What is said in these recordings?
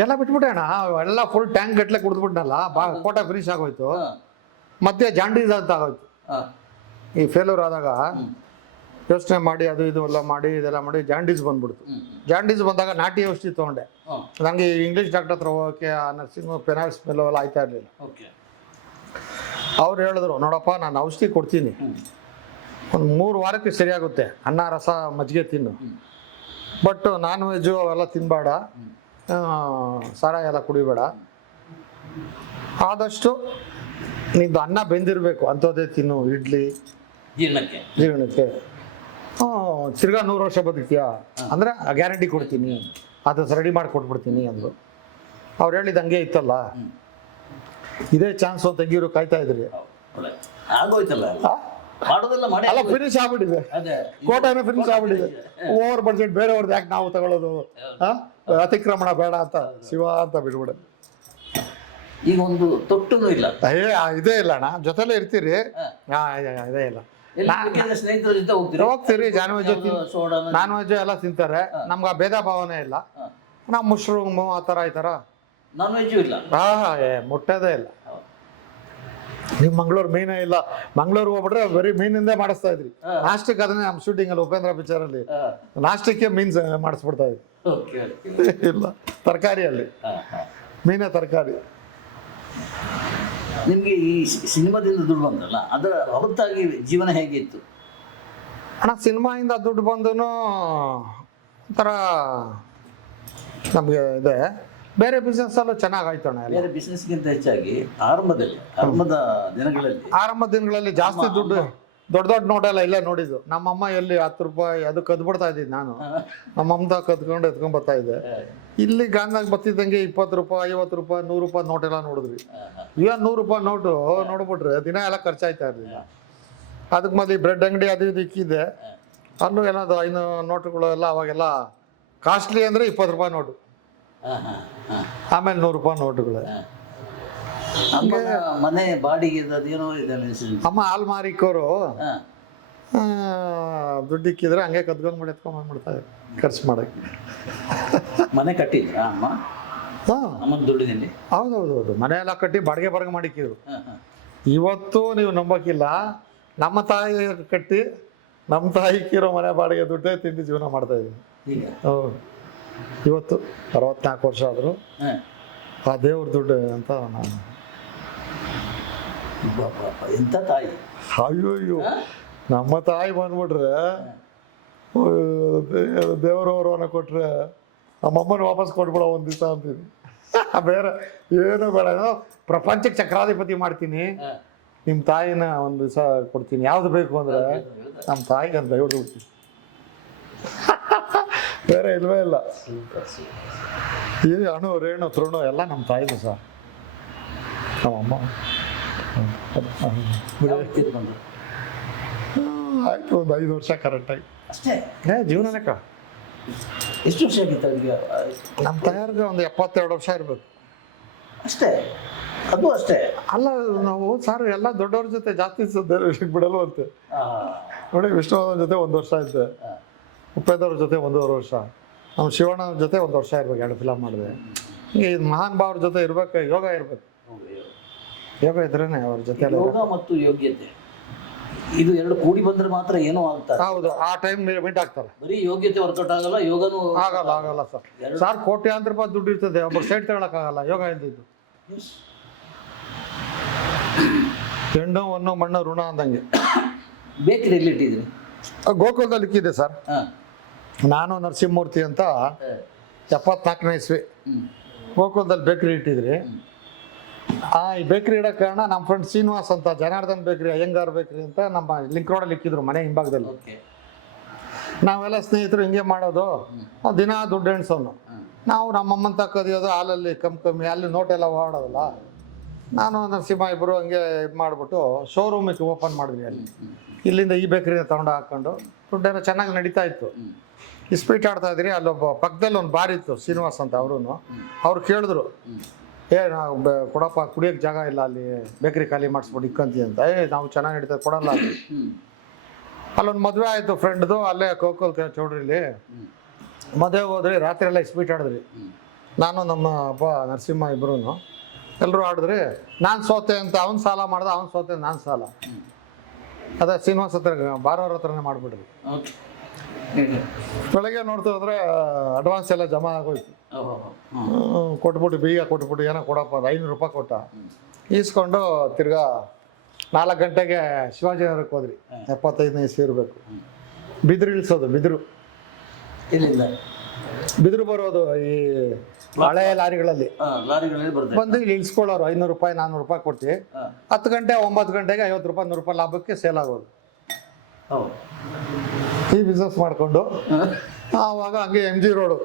ಎಲ್ಲ ಬಿಟ್ಬಿಟ್ಟೆ ಅಣ್ಣ, ಎಲ್ಲ ಫುಲ್ ಟ್ಯಾಂಕ್ ಗಟ್ಲೆ ಕುಡಿದ್ಬಿಟ್ನಲ್ಲ, ಕೋಟ ಫಿನಿಶ್ ಆಗೋಯ್ತು. ಮತ್ತೆ ಜಾಂಡೀಸ್ ಅಂತ ಆಗೋಯ್ತು. ಈ ಫೇಲ್ಯೂರ್ ಆದಾಗ ಯೋಚನೆ ಮಾಡಿ ಅದು ಇದು ಎಲ್ಲ ಮಾಡಿ ಇದೆಲ್ಲ ಮಾಡಿ ಜಾಂಡೀಸ್ ಬಂದ್ಬಿಡ್ತು. ಜಾಂಡೀಸ್ ಬಂದಾಗ ನಾಟಿ ಔಷಧಿ ತೊಗೊಂಡೆ. ನನಗೆ ಇಂಗ್ಲೀಷ್ ಡಾಕ್ಟರ್ ಹತ್ರ ಹೋಗೋಕ್ಕೆ ನರ್ಸಿಂಗು ಪೆನಾಲ್ ಸ್ಮೆಲ್ಲು ಎಲ್ಲ ಆಯ್ತಾ ಇರಲಿಲ್ಲ. ಅವ್ರು ಹೇಳಿದ್ರು, ನೋಡಪ್ಪ ನಾನು ಔಷಧಿ ಕೊಡ್ತೀನಿ, ಒಂದು 3 ವಾರಕ್ಕೆ ಸರಿಯಾಗುತ್ತೆ, ಅನ್ನ ರಸ ಮಜ್ಜಿಗೆ ತಿನ್ನು, ಬಟ್ ನಾನ್ ವೆಜ್ಜು ಅವೆಲ್ಲ ತಿನ್ನಬೇಡ, ಸಾರಾಯ ಎಲ್ಲ ಕುಡಿಬೇಡ, ಆದಷ್ಟು ನಿಂದು ಅನ್ನ ಬೆಂದಿರಬೇಕು ಅಂಥದ್ದೇ ತಿನ್ನು, ಇಡ್ಲಿ ಜೀರ್ಣಕ್ಕೆ ತಿರ್ಗಾ 100 ವರ್ಷ ಬದುಕ್ತೀಯಾ ಅಂದರೆ ಗ್ಯಾರಂಟಿ ಕೊಡ್ತೀನಿ, ಅದು ರೆಡಿ ಮಾಡಿ ಕೊಟ್ಬಿಡ್ತೀನಿ ಅಂದರು. ಅವ್ರು ಹೇಳಿದ ಹಂಗೆ ಇತ್ತಲ್ಲ, ಇದೇ ಚಾನ್ಸ್ ತೆಗಿಯೋರು ಕಾಯ್ತಾ ಇದ್ರಿ. ಅಲ್ಲ ಫಿನಿಶ್ ಆಗ್ಬಿಟ್ಟಿದೆ, ಕೋಟೆನೇ ಫಿನಿಶ್ ಆಗ್ಬಿಟ್ಟಿದೆ. ಓವರ್ ಬಡ್ಜೆಟ್ ಬೇರೆಯವ್ರದ್ದು ಯಾಕೆ ನಾವು ತಗೊಳ್ಳೋದು, ಅತಿಕ್ರಮಣ ಬೇಡ ಅಂತ ಶಿವ ಅಂತ ಬಿಡ್ಬಿಡ. ಈಗ ಒಂದು ತೊಟ್ಟನು ಇಲ್ಲ, ಇದೇ ಇಲ್ಲ ಅಣ್ಣ, ಜೊತೆಲೇ ಇರ್ತೀರಿ, ಇದೇ ಇಲ್ಲ. ಸ್ನೇಹಿತರ ಜೊತೆ ಹೋಗ್ತೀರಿ, ನಾನ್ ವೆಜ್ ಎಲ್ಲ ತಿಂತಾರೆ, ನಮ್ಗೆ ಆ ಭೇದ ಭಾವನೆ ಇಲ್ಲ. ನಾವು ಮಶ್ರೂಮು ಆ ಥರ ಈ ಥರ ನಾನ್ ವೆಜ್ಜು ಇಲ್ಲ, ಮುಟ್ಟೋದೇ ಇಲ್ಲ. ನೀವು ಮಂಗಳೂರು ಮೀನೇ ಇಲ್ಲ, ಮಂಗಳೂರು ಹೋಗ್ಬಿಟ್ರೆ ಬರೀ ಮೀನಿಂದ ಮಾಡಿಸ್ತಾ ಇದ್ರಿ. ನಾಸ್ಟಿಕ್ ಅದನ್ನೇ ನಮ್ಮ ಶೂಟಿಂಗ್ ಅಲ್ಲಿ ಉಪೇಂದ್ರ ಪಿಕ್ಚರಲ್ಲಿ ನಾಸ್ಟಿಕ್ಕೆ ಮೀನ್ಸ್ ಮಾಡಿಸ್ಬಿಡ್ತಾ ಇದ್ರಿ. ಇಲ್ಲ, ತರಕಾರಿಯಲ್ಲಿ ಮೀನೇ ತರಕಾರಿ. ನಿಮ್ಗೆ ಈ ಸಿನಿಮಾದಿಂದ ದುಡ್ಡು ಬಂದಲ್ಲ, ಅದರ ಹೊರತಾಗಿ ಜೀವನ ಹೇಗೆ ಇತ್ತು ಅಣ್ಣ? ಸಿನಿಮಾಯಿಂದ ದುಡ್ಡು ಬಂದೂ ಒಂಥರ ನಮಗೆ ಇದೆ, ಬೇರೆ ಬಿಸ್ನೆಸ್ ಅಲ್ಲೂ ಚೆನ್ನಾಗಾಯ್ತು ಅಣ್ಣ. ಬೇರೆ ಬಿಸ್ನೆಸ್ಗಿಂತ ಹೆಚ್ಚಾಗಿ ಆರಂಭದ ದಿನಗಳಲ್ಲಿ ಜಾಸ್ತಿ ದುಡ್ಡು, ದೊಡ್ಡ ನೋಟೆಲ್ಲ ಇಲ್ಲೇ ನೋಡಿದ್ದು. ನಮ್ಮಮ್ಮ ಎಲ್ಲಿ 10 ರೂಪಾಯಿ ಅದು ಕದ್ಬಿಡ್ತಾ ಇದ್ದಿದ್ದು, ನಾನು ನಮ್ಮಮ್ಮ ಕದ್ಕೊಂಡು ಎತ್ಕೊಂಡ್ ಬರ್ತಾ ಇದ್ದೆ. ಇಲ್ಲಿ ಗಾಂಧಾಗ ಬರ್ತಿದ್ದಂಗೆ 20 ರೂಪಾಯಿ 50 ರೂಪಾಯಿ 100 ರೂಪಾಯಿ ನೋಟೆಲ್ಲ ನೋಡಿದ್ವಿ. ಈಗ 100 ರೂಪಾಯಿ ನೋಟು ನೋಡ್ಬಿಟ್ರೆ ದಿನ ಎಲ್ಲ ಖರ್ಚಾಯ್ತಾ ಇರಲಿಲ್ಲ. ಅದಕ್ಕೆ ಮೊದಲು ಬ್ರೆಡ್ ಅಂಗಡಿ ಅದು ಇದು ಇಕ್ಕಿದ್ದೆ, ಅಲ್ಲೂ ಏನಾದ್ರು 500 ನೋಟುಗಳು ಎಲ್ಲ ಅವಾಗೆಲ್ಲ ಕಾಸ್ಟ್ಲಿ ಅಂದರೆ 20 ರೂಪಾಯಿ ನೋಟು, ಆಮೇಲೆ 100 ರೂಪಾಯಿ ನೋಟುಗಳು. ಮನೆ ಬಾಡಿಗೆ ಅಮ್ಮ ಹಾಲು ಮಾರಿಕೋರು ದುಡ್ಡು ಇಕ್ಕಿದ್ರೆ ಹಂಗೆ ಕದ್ಕೊಂಡ್ ಎತ್ಕೊಂಡ್ಬಿಡ್ತಾರೆ ಖರ್ಚು ಮಾಡಕ್ಕೆ. ಮನೆ ಕಟ್ಟಿದ್ರ ಅಮ್ಮ? ದುಡ್ಡಿನಲ್ಲಿ ಹೌದೌದು, ಮನೆ ಎಲ್ಲ ಕಟ್ಟಿ ಬಾಡಿಗೆ ಬರ್ಗೆ ಮಾಡಿಕ್ಕಿದ್ರು. ಇವತ್ತು ನೀವು ನಂಬಕ್ಕಿಲ್ಲ, ನಮ್ಮ ತಾಯಿ ಕಟ್ಟಿ ನಮ್ಮ ತಾಯಿಕ್ಕಿರೋ ಮನೆ ಬಾಡಿಗೆ ದುಡ್ಡೇ ತಿಂದು ಜೀವನ ಮಾಡ್ತಾ ಇದ್ದೀವಿ. ಹೌದು, ಇವತ್ತು 64 ವರ್ಷ ಆದರೂ ಆ ದೇವ್ರ ದುಡ್ಡು ಅಂತ ನಾನು. ಎಂತ ತಾಯಿ! ಅಯ್ಯೋ, ನಮ್ಮ ತಾಯಿ ಬಂದ್ಬಿಟ್ರೆ ದೇವ್ರವ್ರವನ್ನ ಕೊಟ್ರೆ ನಮ್ಮಮ್ಮನ ವಾಪಸ್ ಕೊಟ್ಬಿಡೋ ಒಂದು ದಿವಸ ಅಂತೀನಿ. ಬೇರೆ ಏನು ಬೇಡ, ಪ್ರಪಂಚಕ್ಕೆ ಚಕ್ರಾಧಿಪತಿ ಮಾಡ್ತೀನಿ, ನಿಮ್ಮ ತಾಯಿನ ಒಂದು ದಿವಸ ಕೊಡ್ತೀನಿ, ಯಾವ್ದು ಬೇಕು ಅಂದ್ರೆ ನಮ್ಮ ತಾಯಿಗೆ ಅಂತ ಹೇಳ್ಬಿಡ್ತೀನಿ. ಬೇರೆ ಇಲ್ವೇ ಇಲ್ಲ. ಈ ಅಣು ರೇಣು ತೃಣು ಎಲ್ಲ ನಮ್ಮ ತಾಯಿದು ಸರ್. ನಮ್ಮಮ್ಮ ಆಯ್ತು, ಒಂದು 5 ವರ್ಷ ಕರೆಕ್ಟಾಗಿ ಜೀವನಕ್ಕ. ಎಷ್ಟು ವರ್ಷ ಆಗಿತ್ತು ಅವ್ರಿಗೆ? ನಮ್ಮ ತಾಯಿಗೆ ಒಂದು 72 ವರ್ಷ ಇರ್ಬೇಕು ಅಷ್ಟೇ. ಅದು ಅಷ್ಟೇ ಅಲ್ಲ, ನಾವು ಸರ್ ಎಲ್ಲ ದೊಡ್ಡವ್ರ ಜೊತೆ ಜಾಸ್ತಿ ಬಿಡಲ್ವಂತೆ. ನೋಡಿ, ವಿಷ್ಣುವರ್ಧನ್ ಜೊತೆ 1 ವರ್ಷ ಇದ್ದೆ, ಉಪೇಂದ್ರವ್ರ ಜೊತೆ 1.5 ವರ್ಷ, ನಮ್ಮ ಶಿವಣ್ಣ ಜೊತೆ 1 ವರ್ಷ ಇರ್ಬೇಕು, 2 ಫಿಲಮ್ ಮಾಡಿದೆ. ಹಿಂಗೆ ಮಹಾನ್ ಭಾವ್ರ ಜೊತೆ ಇರ್ಬೇಕು, ಯೋಗ ಇರ್ಬೇಕು, ಯೋಗ ಇದ್ರೇನೆ ಅವ್ರ ಜೊತೆ. ಯೋಗ ಮತ್ತು ಯೋಗ್ಯತೆ ಇದು 2 ಕೂಡಿ ಬಂದ್ರೆ ಮಾತ್ರ ಏನೋ ಆಗ್ತಾರೆ. ಹೌದು, ಆ ಟೈಮ್ ಮೀಟ್ ಆಗ್ತಾರೆ. ಬರೀ ಯೋಗ್ಯತೆ ವರ್ಕೌಟ್ ಆಗಲ್ಲ, ಯೋಗನೂ ಆಗಲ್ಲ ಸರ್. ಸರ್ ಕೋಟ್ಯಾಂತರ ರೂಪಾಯಿ ದುಡ್ಡು ಇರ್ತದೆ, ಒಬ್ಬ ಸೈಡ್ ತಗೊಳಕ್ಕಾಗಲ್ಲ ಯೋಗ ಇದ್ದಿದ್ದು. ಹೆಣ್ಣು ಹೊನ್ನು ಮಣ್ಣು ಋಣ ಅಂದಂಗೆ. ಬೇಕರಿ ಇಟ್ಟಿದ್ರಿ? ಗೋಕುಲದಲ್ಲಿ ಇಕ್ಕಿದೆ ಸರ್. ನಾನು ನರಸಿಂಹಮೂರ್ತಿ ಅಂತ 74ನೇ ಇಸ್ವಿ ಗೋಕುಲದಲ್ಲಿ ಬೇಕ್ರಿ ಇಟ್ಟಿದ್ರಿ. ಈ ಬೇಕ್ರಿ ಇಡೋ ಕಾರಣ ನಮ್ಮ ಫ್ರೆಂಡ್ ಶ್ರೀನಿವಾಸ್ ಅಂತ ಜನಾರ್ದನ್ ಬೇಕ್ರಿ, ಅಯ್ಯಂಗಾರ್ ಬೇಕ್ರಿ ಅಂತ ನಮ್ಮ ಲಿಂಕ್ ರೋಡಲ್ಲಿ ಇಕ್ಕಿದ್ರು, ಮನೆ ಹಿಂಭಾಗದಲ್ಲಿ. ನಾವೆಲ್ಲ ಸ್ನೇಹಿತರು ಹಿಂಗೆ ಮಾಡೋದು, ದಿನ ದುಡ್ಡು ಎಣ್ಸೋನು. ನಾವು ನಮ್ಮಮ್ಮಂತ ಕದಿಯೋದು, ಹಾಲಲ್ಲಿ ಕಮ್ಮಿ ಅಲ್ಲಿ ನೋಟೆಲ್ಲ ಓಡೋದಲ್ಲ. ನಾನು ನರಸಿಂಹ ಇಬ್ಬರು ಹಂಗೆ ಇದು ಮಾಡಿಬಿಟ್ಟು ಶೋರೂಮಿಗೆ ಓಪನ್ ಮಾಡಿದ್ವಿ ಅಲ್ಲಿ. ಇಲ್ಲಿಂದ ಈ ಬೇಕ್ರಿನ ತಗೊಂಡು ಹಾಕ್ಕೊಂಡು ದುಡ್ಡೆಲ್ಲ ಚೆನ್ನಾಗಿ ನಡೀತಾ ಇತ್ತು. ಇಸ್ಪೀಟ್ ಆಡ್ತಾ ಇದ್ರಿ, ಅಲ್ಲೊಬ್ಬ ಪಕ್ಕದಲ್ಲಿ ಒಂದು ಬಾರ್ ಇತ್ತು, ಶ್ರೀನಿವಾಸ್ ಅಂತ. ಅವ್ರು ಕೇಳಿದ್ರು, ನಾವು ಕೊಡಪ್ಪ, ಕುಡಿಯೋಕ್ಕೆ ಜಾಗ ಇಲ್ಲ ಅಲ್ಲಿ, ಬೇಕ್ರಿ ಖಾಲಿ ಮಾಡಿಸ್ಬಿಟ್ಟು ಇಕ್ಕಂತಿ ಅಂತ. ನಾವು ಚೆನ್ನಾಗಿ ನಡೀತದೆ, ಕೊಡಲ್ಲ ಅಲ್ಲಿ. ಅಲ್ಲೊಂದು ಮದುವೆ ಆಯಿತು ಫ್ರೆಂಡ್ದು, ಅಲ್ಲೇ ಗೋಕುಲ್ ಚೌಡ್ರಿಲಿ ಮದುವೆ ಹೋದ್ರಿ. ರಾತ್ರಿ ಎಲ್ಲ ಇಸ್ಪೀಟ್ ಆಡಿದ್ರಿ, ನಾನು ನಮ್ಮ ಅಪ್ಪ ನರಸಿಂಹ ಇಬ್ರು ಎಲ್ಲರೂ ಆಡಿದ್ರೆ ನಾನು ಸೋತೆ ಅಂತ ಅವ್ನು ಸಾಲ ಮಾಡ್ದ, ಅವ್ನು ಸೋತೆ ನಾನು ಸಾಲ. ಅದೇ ಶ್ರೀನಿವಾಸ ಹತ್ರ ಬಾರೋರ ಹತ್ರನೇ ಮಾಡಿಬಿಡ್ರಿ. ಓಕೆ. ಬೆಳಗ್ಗೆ ನೋಡ್ತಾ ಹೋದ್ರೆ ಅಡ್ವಾನ್ಸ್ ಎಲ್ಲ ಜಮಾ ಆಗೋಯ್ತು. ಕೊಟ್ಬಿಟ್ಟು ಬೀಗ ಕೊಟ್ಬಿಟ್ಟು ಏನೋ ಕೊಡಪ್ಪ ಅದು 500 ರೂಪಾಯಿ ಕೊಟ್ಟ. ಈಸ್ಕೊಂಡು ತಿರ್ಗಾ 4 ಗಂಟೆಗೆ ಶಿವಾಜಿನಗರಕ್ಕೆ ಹೋದ್ರಿ. 75ನೇ ಇಸ್ವಿ ಇರಬೇಕು. ಬಿದಿರು ಇಳಿಸೋದು, ಬಿದಿರು ಬರೋದು ಈ ಹಳೆ ಲಾರಿಗಳಲ್ಲಿ ಬಂದು ಇಲ್ಲಿ ಇಳಿಸ್ಕೊಳ್ಳೋರು. 500 ರೂಪಾಯಿ 400 ರೂಪಾಯಿ ಕೊಟ್ಟು 10 ಗಂಟೆ 9 ಗಂಟೆಗೆ 50 ರೂಪಾಯಿ 100 ರೂಪಾಯಿ ಲಾಭಕ್ಕೆ ಸೇಲ್ ಆಗೋದು. ಈ ಬಿಸ್ನೆಸ್ ಮಾಡಿಕೊಂಡು ಆವಾಗ ಹಂಗೆ MG ರೋಡು,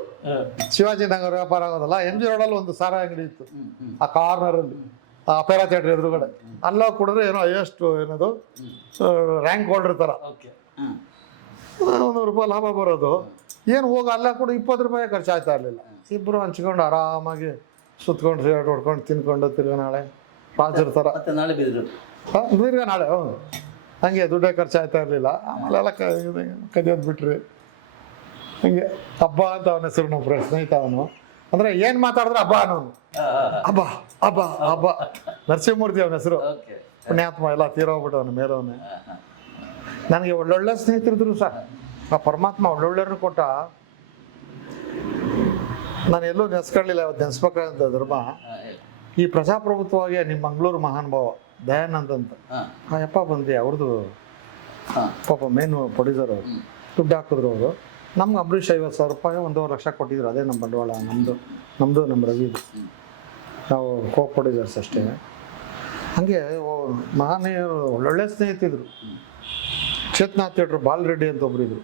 ಶಿವಾಜಿನಗರ ವ್ಯಾಪಾರ ಆಗೋದಲ್ಲ. MG ರೋಡಲ್ಲಿ ಒಂದು ಸಾರ ಅಂಗಡಿ ಇತ್ತು, ಆ ಕಾರ್ನರಲ್ಲಿ, ಆ ಅಪೇರಾ ಥಿಯೇಟರ್ ಎದುರುಗಡೆ. ಅಲ್ಲ ಕುಡಿದ್ರೆ ಏನೋ ಹೈಯೆಸ್ಟ್ ಏನದು ರ್ಯಾಂಕ್ ಹೋಲ್ಡರ್ ಥರ 100 ರೂಪಾಯಿ ಲಾಭ ಬರೋದು. ಏನು ಹೋಗಿ ಅಲ್ಲ ಕೂಡ 20 ರೂಪಾಯಿ ಖರ್ಚು ಆಯ್ತಾ ಇರಲಿಲ್ಲ. ಇಬ್ಬರು ಹಂಚ್ಕೊಂಡು ಆರಾಮಾಗಿ ಸುತ್ಕೊಂಡು ಸಿಗರೇಟ್ ಹೊಡ್ಕೊಂಡು ತಿನ್ಕೊಂಡು ತಿರ್ಗಾ ನಾಳೆ ರಾಜರ ಥರ ನಾಳೆ ತಿರ್ಗಾ ನಾಳೆ ಹಂಗೆ ದುಡ್ಡೇ ಖರ್ಚು ಆಯ್ತಾ ಇರಲಿಲ್ಲ. ಆಮೇಲೆಲ್ಲ ಕದಿಯೋದು ಬಿಟ್ರಿ. ಹಂಗೆ ಹಬ್ಬ ಅಂತ ಅವನ ಹೆಸರು, ನಮ್ಮ ಸ್ನೇಹಿತ ಅವನು. ಅಂದರೆ ಏನು ಮಾತಾಡಿದ್ರೆ ಹಬ್ಬ ಅನ್ನೋನು. ಹಬ್ಬ ಹಬ್ಬ ಹಬ್ಬ. ನರಸಿಂಹಮೂರ್ತಿ ಅವನ ಹೆಸರು, ಪುಣ್ಯಾತ್ಮ, ಎಲ್ಲ ತೀರೋಗ್ಬಿಟ್ಟು ಅವನ ಮೇಲವನೇ. ನನಗೆ ಒಳ್ಳೊಳ್ಳೆ ಸ್ನೇಹಿತರಿದ್ರು ಸರ್. ಆ ಪರಮಾತ್ಮ ಒಳ್ಳೊಳ್ಳೆಯವ್ರನ್ನ ಕೊಟ್ಟ. ನಾನು ಎಲ್ಲೂ ನೆನೆಸ್ಕೊಳ್ಳಿಲ್ಲ, ಇವತ್ತು ನೆನೆಸ್ಬೇಕಾದಂಥ ಧರ್ಮ. ಈ ಪ್ರಜಾಪ್ರಭುತ್ವವಾಗಿ ನಿಮ್ಮ ಮಂಗಳೂರು ಮಹಾನುಭಾವ ದಯಾನಂದ್ ಅಂತ ಆ ಯಪ್ಪ ಬಂದು ಅವ್ರದ್ದು ಪಾಪ ಮೇನು ಪ್ರೊಡ್ಯೂಸರ್ ಅವರು ದುಡ್ಡು ಹಾಕಿದ್ರು. ಅವರು ನಮ್ಗೆ ಅಂಬರೀಷ್ 50,000 ರೂಪಾಯಿ 1.5 ಲಕ್ಷ ಕೊಟ್ಟಿದ್ರು. ಅದೇ ನಮ್ಮ ಬಂಡವಾಳ, ನಮ್ಮದು ನಮ್ಮ ರವಿದು. ನಾವು ಕೋ ಪ್ರೊಡ್ಯೂಸರ್ಸ್ ಅಷ್ಟೇ. ಹಾಗೆ ಮಹಾನೀಯರು ಒಳ್ಳೊಳ್ಳೆ ಸ್ನೇಹಿತಿದ್ರು. ಚೇತನಾ ಥಿಯೇಟ್ರ್ ಬಾಲರೆಡ್ಡಿ ಅಂತ ಒಬ್ಬರಿದ್ರು,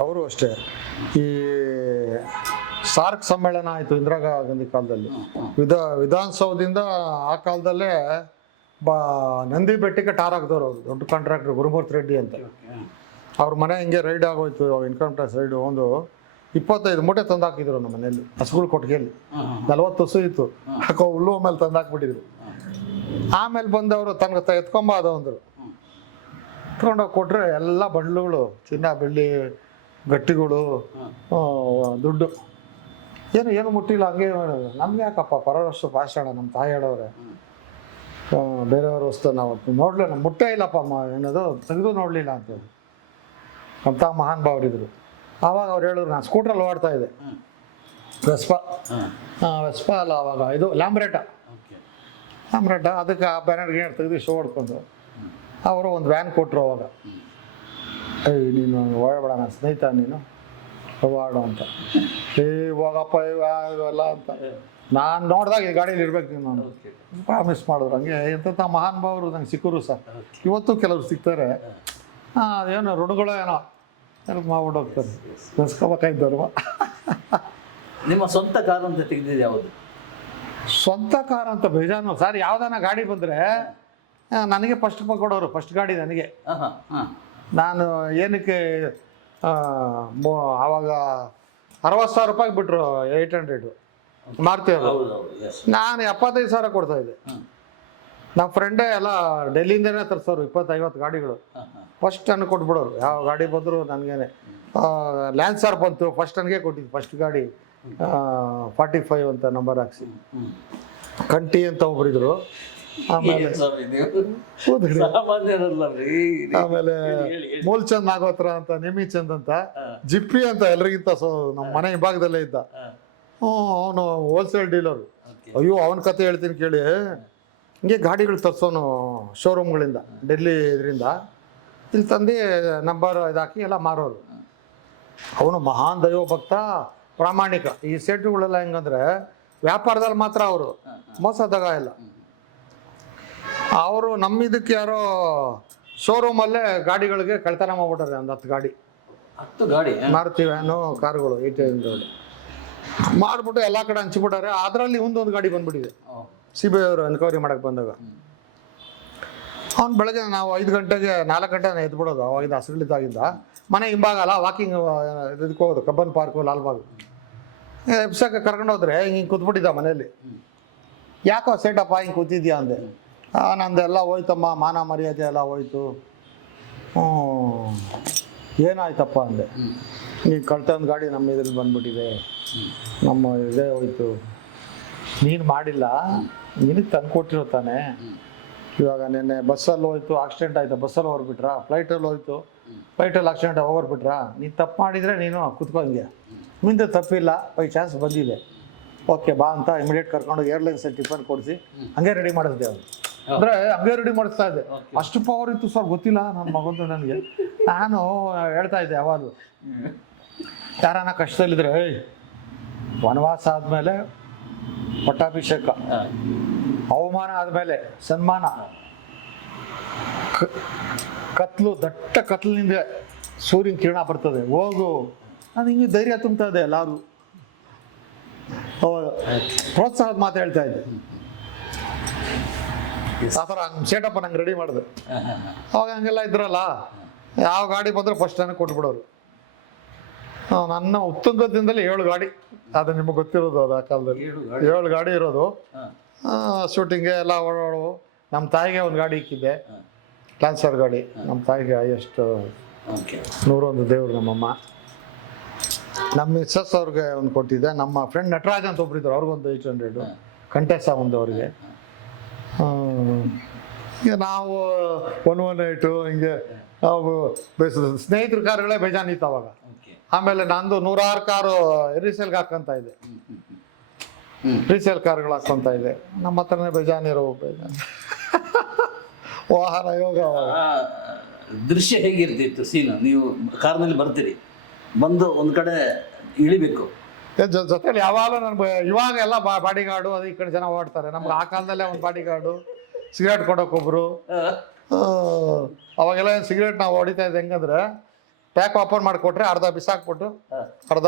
ಅವರು ಅಷ್ಟೇ. ಈ ಸಾರ್ಕ್ ಸಮ್ಮೇಳನ ಆಯಿತು ಇಂದಿರಾ ಗಾಂಧಿ ಕಾಲದಲ್ಲಿ. ವಿಧಾನಸೌಧದಿಂದ ಆ ಕಾಲದಲ್ಲೇ ನಂದಿ ಬೆಟ್ಟಕ್ಕೆ ಟಾರ್ ಹಾಕಿದವರು ಅವರು, ದೊಡ್ಡ ಕಾಂಟ್ರಾಕ್ಟರ್ ಗುರುಮೂರ್ತಿ ರೆಡ್ಡಿ ಅಂತ. ಅವ್ರ ಮನೆ ಹಿಂಗೆ ರೈಡ್ ಆಗೋಯ್ತು, ಇನ್ಕಮ್ ಟ್ಯಾಕ್ಸ್ ರೈಡು. ಒಂದು 25 ಮೂಟೆ ತಂದು ಹಾಕಿದ್ರು ನಮ್ಮ ಮನೆಯಲ್ಲಿ, ಹಸುಗಳು ಕೊಟ್ಟಿಗೆಯಲ್ಲಿ. 40 ಹಸು ಇತ್ತು, ಹಾಕೋ ಹುಲ್ಲು ಮೇಲೆ ತಂದು ಹಾಕ್ಬಿಟ್ಟಿದ್ರು. ಆಮೇಲೆ ಬಂದವರು ತನಗೆ ಎತ್ಕೊಂಬ ಅದು ಅಂದರು. ಎತ್ಕೊಂಡೋಗಿ ಕೊಟ್ಟರೆ ಎಲ್ಲ ಬಂಡ್ಲುಗಳು, ಚಿನ್ನ ಬೆಳ್ಳಿ ಗಟ್ಟಿಗಳು, ದುಡ್ಡು ಏನು ಮುಟ್ಟಿಲ್ಲ. ಹಂಗೆ ನಮ್ಗೆ ಯಾಕಪ್ಪ ಪರವರ್ಷ ಭಾಷಣ, ನಮ್ಮ ತಾಯಿ ಹೇಳೋರೆ. ಬೇರೆಯವ್ರ ವಸ್ತು ನಾವು ನೋಡಲಿಲ್ಲ, ನಮ್ಮ ಮುಟ್ಟೇ ಇಲ್ಲಪ್ಪ ಏನದು ತೆಗೆದು ನೋಡಲಿಲ್ಲ ಅಂತೇಳಿ. ಅಂತ ಮಹಾನ್ ಭಾವರಿದ್ರು. ಆವಾಗ ಅವ್ರು ಹೇಳಿದ್ರು, ನಾನು ಸ್ಕೂಟ್ರಲ್ಲಿ ಓಡ್ತಾ ಇದ್ದೆ, ವೆಸ್ಪಾ ಅಲ್ಲ ಆವಾಗ, ಇದು ಲ್ಯಾಂಬ್ರೇಟ. ಅದಕ್ಕೆ ಆ ಬ್ಯಾನರ್ಗೆ ತೆಗೆದು ಶೋ ಹೊಡ್ಕೊಂಡು ಅವರು ಒಂದು ವ್ಯಾನ್ ಕೊಟ್ಟರು. ಅವಾಗ ನೀನು ಓಡಬೇಡ, ನನ್ನ ಸ್ನೇಹಿತ ನೀನು ಓಡಾಡು ಅಂತ. ಹೋಗಪ್ಪ ಇವೆಲ್ಲ ಅಂತ ನಾನು ನೋಡಿದಾಗ ಈ ಗಾಡೀಲಿ ಇರ್ಬೇಕು ನೀನು, ನಾನು ಪ್ರಾಮಿಸ್ ಮಾಡಿದ್ರು. ಹಂಗೆ ಎಂಥ ಮಹಾನ್ ಭಾವರು ನಂಗೆ ಸಿಕ್ಕರು ಸರ್. ಇವತ್ತು ಕೆಲವರು ಸಿಗ್ತಾರೆ, ಅದೇನೋ ಋಣಗಳೋ ಏನೋ ಎಲ್ಲ ಮಾಡ್ಬಿಟ್ಟು ಹೋಗ್ತಾರೆ. ನೆನೆಸ್ಕೋಬೇಕಾಯ್ತು. ನಿಮ್ಮ ಸ್ವಂತ ಕಾರು ಅಂತ ತೆಗೆದಿದ್ದು ಯಾವುದು? ಸ್ವಂತ ಕಾರ್ ಅಂತ ಬೇಜಾನು ಸರ್. ಯಾವ್ದಾನ ಗಾಡಿ ಬಂದರೆ ನನಗೆ ಫಸ್ಟ್ ಕೊಡೋರು, ಫಸ್ಟ್ ಗಾಡಿ ನನಗೆ. ನಾನು ಏನಕ್ಕೆ ಆವಾಗ 60,000 ರೂಪಾಯಿಗೆ ಬಿಟ್ಟರು 800 ಮಾರ್ತೀವಿ. ನಾನು 75,000 ಕೊಡ್ತಾಯಿದ್ದೆ. ನಮ್ಮ ಫ್ರೆಂಡೇ ಎಲ್ಲ ಡೆಲ್ಲಿಯಿಂದನೇ ತರಿಸೋರು 20-50 ಗಾಡಿಗಳು. ಫಸ್ಟ್ ನನಗೆ ಕೊಟ್ಬಿಡೋರು. ಯಾವ ಗಾಡಿ ಬಂದರು ನನಗೇನೆ. ಲ್ಯಾನ್ಸರ್ ಬಂತು, ಫಸ್ಟ್ ನನಗೆ ಕೊಟ್ಟಿದ್ದು. ಫಸ್ಟ್ ಗಾಡಿ 45 ಅಂತ ನಂಬರ್ ಹಾಕ್ಸಿ. ಕಂಟಿ ಅಂತ ಒಬ್ಬರಿದ್ರು. ಆಮೇಲೆ ಮೂಲ್ಚಂದ್ ನಾಗೋತ್ರ ಅಂತ, ನೇಮಿಚಂದ್ ಅಂತ, ಜಿಪ್ಪಿ ಅಂತ ಎಲ್ರಿಗಿಂತ ನಮ್ಮ ಮನೆ ವಿಭಾಗದಲ್ಲೇ ಇದ್ದ. ಅವನು ಹೋಲ್ಸೇಲ್ ಡೀಲರು. ಅಯ್ಯೋ ಅವನ ಕತೆ ಹೇಳ್ತೀನಿ ಕೇಳಿ. ಹಿಂಗೆ ಗಾಡಿಗಳು ತರಿಸೋನು ಶೋರೂಮ್ಗಳಿಂದ, ಡೆಲ್ಲಿ ಇದರಿಂದ ಇಲ್ಲಿ ತಂದು ನಂಬರ್ ಇದಾಕಿ ಎಲ್ಲ ಮಾರೋರು. ಅವನು ಮಹಾನ್ ದೈವ ಭಕ್ತ, ಪ್ರಾಮಾಣಿಕ. ಈ ಸೇಟುಗಳೆಲ್ಲ ಹೆಂಗಂದ್ರೆ ವ್ಯಾಪಾರದಲ್ಲಿ ಮಾತ್ರ ಅವರು ಮೋಸದಾಗ ಇಲ್ಲ. ಅವರು ನಮ್ಮಿದಕ್ಕೆ ಯಾರೋ ಶೋರೂಮಲ್ಲೇ ಗಾಡಿಗಳಿಗೆ ಕಳ್ತನ ಮಾಡ್ಬಿಟ್ಟಾರೆ. ಒಂದು 10 ಗಾಡಿ ಮಾರುತಿ ವ್ಯಾನು ಕಾರುಗಳು 800 ಮಾಡಿಬಿಟ್ಟು ಎಲ್ಲ ಕಡೆ ಹಂಚಿಬಿಟ್ಟಾರೆ. ಅದರಲ್ಲಿ ಒಂದು ಗಾಡಿ ಬಂದ್ಬಿಟ್ಟಿದೆ. CBI ಅವರು ಎನ್ಕ್ವೈರಿ ಮಾಡಕ್ಕೆ ಬಂದಾಗ ಅವ್ನು ಬೆಳಗ್ಗೆ ನಾವು 5 ಗಂಟೆಗೆ 4 ಗಂಟೆ ಎದ್ಬಿಡೋದು. ಅವಾಗಿಂದ ಹಸಿರುಳಿದ್ದಾಗಿಂದ ಮನೆ ಹಿಂಭಾಗಲ್ಲ, ವಾಕಿಂಗ್ ಇದಕ್ಕೆ ಹೋಗೋದು, ಕಬ್ಬನ್ ಪಾರ್ಕು, ಲಾಲ್ಬಾಗ್. ಎಬ್ಸಕ್ಕೆ ಕರ್ಕೊಂಡು ಹೋದ್ರೆ ಹಿಂಗೆ ಕೂತ್ಬಿಟ್ಟಿದ್ದ ಮನೆಯಲ್ಲಿ. ಯಾಕೋ ಸೇಟಪ್ಪ ಹಿಂಗೆ ಕೂತಿದ್ಯಾ ಅಂದೆ. ನಂದೆಲ್ಲ ಹೋಯ್ತಮ್ಮ, ಮಾನ ಮರ್ಯಾದೆ ಎಲ್ಲ ಹೋಯ್ತು. ಏನಾಯ್ತಪ್ಪ ಅಂದೆ. ಈಗ ಕಳ್ತಂದು ಗಾಡಿ ನಮ್ಮ ಇದ್ರಲ್ಲಿ ಬಂದ್ಬಿಟ್ಟಿದೆ. ನಮ್ಮ ಇದೇ ಹೋಯ್ತು, ನೀನು ಮಾಡಿಲ್ಲ, ನಿನಗೆ ತಂದು ಕೊಟ್ಟಿರೋ ತಾನೆ. ಇವಾಗ ನಿನ್ನೆ ಬಸ್ಸಲ್ಲಿ ಹೋಯ್ತು, ಆಕ್ಸಿಡೆಂಟ್ ಆಯ್ತು, ಬಸ್ಸಲ್ಲಿ ಹೊರಬಿಟ್ರಾ, ಫ್ಲೈಟಲ್ಲಿ ಹೋಯ್ತು, ಫ್ಲೈಟಲ್ಲಿ ಆಕ್ಸಿಡೆಂಟ್ ಹೋಗ್ಬಿಟ್ರಾ, ನೀನು ತಪ್ಪು ಮಾಡಿದರೆ ನೀನು ಕುತ್ಕೋ ಹಿಂಗೆ, ಮುಂದೆ ತಪ್ಪಿಲ್ಲ, ಬೈ ಚಾನ್ಸ್ ಬಂದಿದೆ, ಓಕೆ ಬಾ ಅಂತ ಇಮಿಡಿಯೇಟ್ ಕರ್ಕೊಂಡೋಗಿ ಏರ್ಲೈನ್ಸಲ್ಲಿ ಟಿಫನ್ ಕೊಡಿಸಿ ಹಂಗೆ ರೆಡಿ ಮಾಡಿಸ್ದೆ ಅವ್ನು. ಅಂದರೆ ಹಂಗೆ ರೆಡಿ ಮಾಡಿಸ್ತಾ ಇದ್ದೆ. ಅಷ್ಟು ಪವರ್ ಇತ್ತು ಸರ್, ಗೊತ್ತಿಲ್ಲ ನನ್ನ ಮಗಂದು ನನಗೆ. ನಾನು ಹೇಳ್ತಾ ಇದ್ದೆ ಯಾವಾಗಲೂ, ಯಾರನ್ನ ಕಷ್ಟದಲ್ಲಿದ್ದರೆ, ವನವಾಸ ಆದಮೇಲೆ ಪಟ್ಟಾಭಿಷೇಕ, ಅವಮಾನ ಆದಮೇಲೆ ಸನ್ಮಾನ, ಕತ್ಲು, ದಟ್ಟ ಕತ್ಲಿನಿಂದ ಸೂರ್ಯನ ಕಿರಣ ಬರ್ತದೆ, ಹೋಗು, ನಾನು ಹಿಂಗೆ ಧೈರ್ಯ ತುಂಬ್ತಾ ಇದ್ದೆ ಎಲ್ಲರೂ. ಪ್ರೋತ್ಸಾಹದ ಮಾತು ಹೇಳ್ತಾ ಇದ್ದೆ. ಆ ಥರ ಸೆಟಪ್ ನಂಗೆ ರೆಡಿ ಮಾಡಿದೆ. ಅವಾಗ ಹಂಗೆಲ್ಲ ಇದ್ರಲ್ಲ, ಯಾವ ಗಾಡಿ ಬಂದರೂ ಫಸ್ಟ್ ನನಗೆ ಕೊಟ್ಬಿಡೋರು. ನನ್ನ ಉತ್ತುಂಗದಿಂದಲೇ 7 ಗಾಡಿ, ಅದು ನಿಮಗೆ ಗೊತ್ತಿರೋದು, ಅದು ಆ ಕಾಲದಲ್ಲಿ 7 ಗಾಡಿ ಇರೋದು. ಶೂಟಿಂಗ್ಗೆ ಎಲ್ಲ ಓಡಾಡೋ. ನಮ್ಮ ತಾಯಿಗೆ ಒಂದು ಗಾಡಿ ಇಕ್ಕಿದ್ದೆ, ಲಾನ್ಸರ್ ಗಾಡಿ. ನಮ್ಮ ತಾಯಿಗೆ ಎಷ್ಟು 101 ದೇವ್ರು ನಮ್ಮಮ್ಮ. ನಮ್ಮ ಮಿಸ್ಸಸ್ ಅವ್ರಿಗೆ ಒಂದು ಕೊಟ್ಟಿದ್ದೆ. ನಮ್ಮ ಫ್ರೆಂಡ್ ನಟರಾಜ್ ಅಂತ ಒಬ್ರಿದ್ರು, ಅವ್ರಿಗೊಂದು 800, ಕಂಟೆಸ ಒಂದು ಅವ್ರಿಗೆ. ಈಗ ನಾವು 118 ಹಿಂಗೆ ನಾವು ಸ್ನೇಹಿತರ ಕಾರುಗಳೇ ಬೇಜಾನಿತ್ತು ಅವಾಗ. ಆಮೇಲೆ ನಂದು 106 ಕಾರು ರೀಸೇಲ್ಗೆ ಹಾಕೊಂತ ಇದೆ, ರೀಸೇಲ್ ಕಾರುಗಳು ಹಾಕೊಂತ ಇದೆ. ನಮ್ಮ ಹತ್ರನೇ ಬೇಜಾನಿರೋ ವಾಹನ ಯೋಗ. ದೃಶ್ಯ ಹೇಗಿರ್ತಿತ್ತು ಸೀನ್? ನೀವು ಕಾರ್ನಲ್ಲಿ ಬರ್ತೀರಿ, ಬಂದು ಒಂದು ಕಡೆ ಇಳಿಬೇಕು, ಜೊತೆಲಿ ಯಾವಾಗಲೂ ನನ್ಗೆ ಇವಾಗ ಎಲ್ಲ ಬಾಡಿ ಗಾರ್ಡು ಅದು ಈ ಕಡೆ ಜನ ಓಡ್ತಾರೆ. ನಮ್ಗೆ ಆ ಕಾಲದಲ್ಲೇ ಒಂದು ಬಾಡಿ ಗಾರ್ಡು, ಸಿಗರೇಟ್ ಕೊಡೋಕೊಬ್ರು. ಅವಾಗೆಲ್ಲ ಸಿಗರೇಟ್ ನಾವು ಹೊಡಿತಾ ಇದ್ದೆ ಹೆಂಗಂದ್ರೆ, ಪ್ಯಾಕ್ ಓಪನ್ ಮಾಡಿಕೊಟ್ರೆ ಅರ್ಧ ಬಿಸಾಕ್ಬಿಟ್ಟು ಅರ್ಧ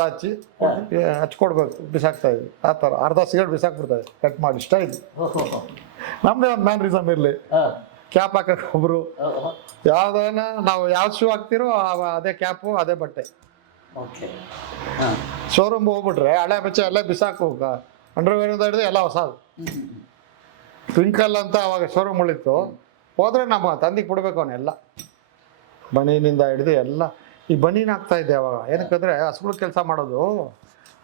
ಹಚ್ಕೊಡ್ಬೇಕು, ಬಿಸಾಕ್ತಾ ಇದ್ವಿ. ಆ ಥರ ಅರ್ಧ ಸಿಗರೇಟ್ ಬಿಸಾಕ್ಬಿಡ್ತಾರೆ ಕಟ್ ಮಾಡಿ. ಇಷ್ಟ ಇದ್ವಿ, ನಮ್ಮದೇ ಒಂದು ಮ್ಯಾನ್ರಿಸಮ್ ಇರಲಿ. ಕ್ಯಾಪ್ ಹಾಕೋಕೊಬ್ರು, ಯಾವ್ದನ್ನ ನಾವು ಯಾವ್ದು ಶೂ ಹಾಕ್ತಿರೋ ಅದೇ ಕ್ಯಾಪು ಅದೇ ಬಟ್ಟೆ. ಶೋರೂಮ್ ಹೋಗ್ಬಿಟ್ರೆ ಹಳೆ ಬೆಚ್ಚ ಎಲ್ಲ ಬಿಸಾಕೋಗ, ಅಂಡರ್ವೇರಿಂದ ಹಿಡಿದು ಎಲ್ಲ ಹೊಸದು. ಟ್ವಿಂಕಲ್ ಅಂತ ಅವಾಗ ಶೋರೂಮ್ಗಳಿತ್ತು, ಹೋದ್ರೆ ನಮ್ಮ ತಂದಿಗೆ ಬಿಡ್ಬೇಕು ಅವನ್ನೆಲ್ಲ, ಬನೀನಿಂದ ಹಿಡಿದು ಎಲ್ಲ. ಈ ಬನೀನ್ ಆಗ್ತಾ ಇದೆ ಅವಾಗ, ಏನಕ್ಕಂದ್ರೆ ಹಸುಗಳು ಕೆಲಸ ಮಾಡೋದು,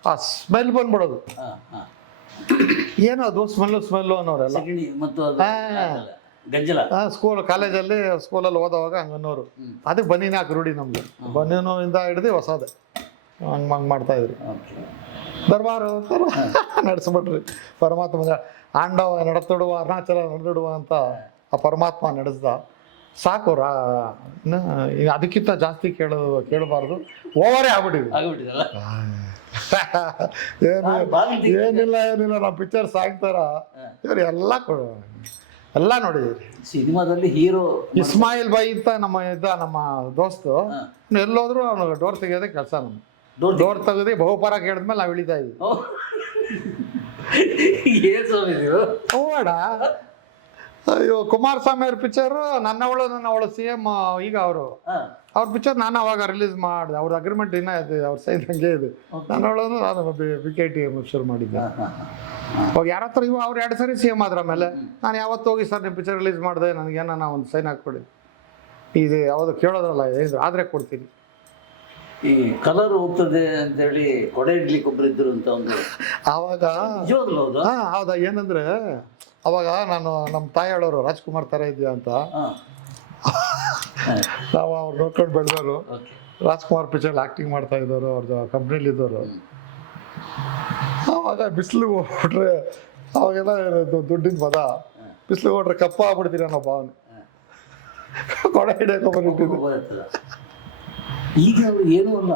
ಆ ಸ್ಮೆಲ್ ಬಂದ್ಬಿಡೋದು. ಏನೋ ಅದು ಸ್ಮೆಲ್ಲು ಅನ್ನೋರೆಲ್ಲ. ಕಾಲೇಜಲ್ಲಿ ಸ್ಕೂಲಲ್ಲಿ ಓದೋವಾಗ ಹಂಗನ್ನೋರು. ಅದಕ್ಕೆ ಬನೀನ್ ಹಾಕಿ ರೂಢಿ ನಮ್ಗೆ. ಬನೀನಿಂದ ಹಿಡಿದು ಹೊಸದೆ ಹಂಗೆ ಮಾಡ್ತಾ ಇದ್ರಿ. ದರ್ಬಾರ ನಡೆಸ್ಬಿಟ್ರಿ ಪರಮಾತ್ಮ. ಆಂಡವ ನಡೆತೊಡುವ, ಅರುಣಾಚಲ ನಡೆದಿಡುವ ಅಂತ ಆ ಪರಮಾತ್ಮ ನಡೆಸ್ದ. ಸಾಕು, ಅದಕ್ಕಿಂತ ಜಾಸ್ತಿ ಕೇಳಬಾರ್ದು. ಓವರೇ ಆಗ್ಬಿಟ್ಟಿದೆ. ಏನಿಲ್ಲ ನಮ್ಮ ಪಿಕ್ಚರ್ ಸಾಕ್ತಾರ ಇವ್ರು ಎಲ್ಲ ನೋಡಿದ್ದೀವಿ. ಸಿನಿಮಾದಲ್ಲಿ ಹೀರೋ ಇಸ್ಮಾಯಿಲ್ ಬಾಯಿ ಅಂತ ನಮ್ಮ ದೋಸ್ತು, ಎಲ್ಲೋದ್ರು ಅವನು ಡೋರ್ ತೆಗಿಯೋದೇ ಕೆಲಸ. ನಮ್ಮ ಡೋರ್ ತೆಗೆದು ಬಹುಪರ ಕೇಳಿದ್ಮೇಲೆ ನಾವು ಇಳಿತಾ ಇದ್ವಿ. ಓಡ ಅಯ್ಯೋ, ಕುಮಾರಸ್ವಾಮಿ ಅವ್ರ ಪಿಕ್ಚರು ನನ್ನವಳು CM. ಈಗ ಅವ್ರ ಪಿಕ್ಚರ್ ನಾನು ಅವಾಗ ರಿಲೀಸ್ ಮಾಡಿದೆ. ಅವ್ರ ಅಗ್ರಿಮೆಂಟ್ ಇನ್ನೂ ಇದೆ, ಅವ್ರ ಸೈನ್ ಹಂಗೆ ಇದೆ. ನನ್ನವಳನ್ನು ನಾನು BKT ಶುರು ಮಾಡಿದ್ದೆ. ಅವಾಗ ಯಾರ ಹತ್ರ ಅವ್ರು 2 ಸರಿ CM ಆದ್ರ ಮೇಲೆ ನಾನು ಯಾವತ್ತು ಹೋಗಿ ಸರ್ ನಿಮ್ಮ ಪಿಕ್ಚರ್ ರಿಲೀಸ್ ಮಾಡಿದೆ, ನನಗೇನ ಒಂದು ಸೈನ್ ಹಾಕ್ಕೊಡಿ, ಇದು ಯಾವುದು ಕೇಳೋದ್ರಲ್ಲ, ಆದರೆ ಕೊಡ್ತೀನಿ. ಈ ಕಲರ್ ಹೋಗ್ತದೆ ಅಂತೇಳಿ ಕೊಡೆ ಇಡ್ಲಿಕ್ಕೆ ಒಬ್ರು ಇದ್ರು ಅಂತ ಒಂದು ಆವಾಗ. ಹೌದಾ? ಏನಂದ್ರೆ ಅವಾಗ ನಾನು ನಮ್ಮ ತಾಯಿ ಹೇಳೋರು, ರಾಜ್ಕುಮಾರ್ ಥರ ಇದೆಯಾ ಅಂತ. ನಾವು ಅವ್ರು ನೋಡ್ಕೊಂಡು ಬೆಳೆದವರು. ರಾಜ್ಕುಮಾರ್ ಪಿಕ್ಚರ್ ಆ್ಯಕ್ಟಿಂಗ್ ಮಾಡ್ತಾ ಇದ್ದವರು, ಅವ್ರದ್ದು ಕಂಪ್ನಿಲಿ ಇದ್ದವರು. ಆವಾಗ ಬಿಸಿಲು ಹೋಗ್ಬಿಟ್ರೆ ಅವಾಗೆಲ್ಲ ದುಡ್ಡಿನ ಪದ, ಬಿಸಿಲು ಹೋಗ್ಬಿಟ್ರೆ ಕಪ್ಪ ಆಗ್ಬಿಡ್ತೀರಿ ಅನ್ನೋ ಭಾವನೆ. ಕೊಡೆ ಹಿಡಿಯೋಕೊಂಡ್ಬಿಟ್ಟಿದ್ದು. ಈಗ ಏನೂ ಅಲ್ಲ,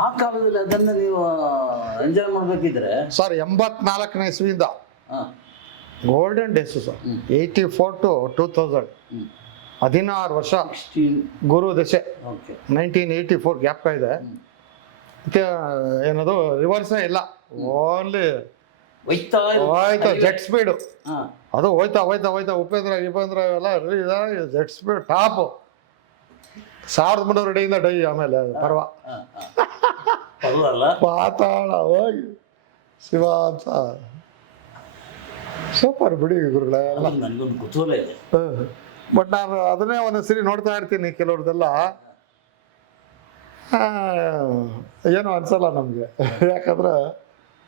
ಆ ಕಾಲದಲ್ಲಿ ಅದನ್ನ ನೀವು ಎಂಜಾಯ್ ಮಾಡ್ಬೇಕಿದ್ರೆ. ಸರ್ 84ನೇ ಇಸ್ವಿಯಿಂದ ಗೋಲ್ಡನ್ ಡೇಸು ಸರ್. 84 to 2000, 16 ವರ್ಷ ಗುರು ದಶೆ. 1984 ಗ್ಯಾಪ್ ಇದೆ. ಏನದು ರಿವರ್ಸೇ ಇಲ್ಲ, ಓನ್ಲಿ ಹೋಯ್ತಾ ಜೆಟ್ ಸ್ಪೀಡು. ಅದು ಹೋಯ್ತಾ ಉಪೇಂದ್ರ ಎಲ್ಲ ಜೆಟ್ ಸ್ಪೀಡ್ ಟಾಪು. 1300 ಅಡಿಯಿಂದ ಡೈ. ಆಮೇಲೆ ಪರ್ವ ಪಾತಾಳ ಹೋಗಿ ಶಿವ ಅಂತ ಸೂಪರ್ ಬಿಡಿ ಗುರುಗಳೇ ಎಲ್ಲ. ನನಗೊಂದು ಕುತೂಹಲ ಇದೆ, ಬಟ್ ನಾನು ಅದನ್ನೇ ಒಂದೊಂದು ಸರಿ ನೋಡ್ತಾ ಇರ್ತೀನಿ ಕೆಲವ್ರದ್ದೆಲ್ಲ. ಏನು ಅನ್ಸಲ್ಲ ನಮಗೆ, ಯಾಕಂದ್ರೆ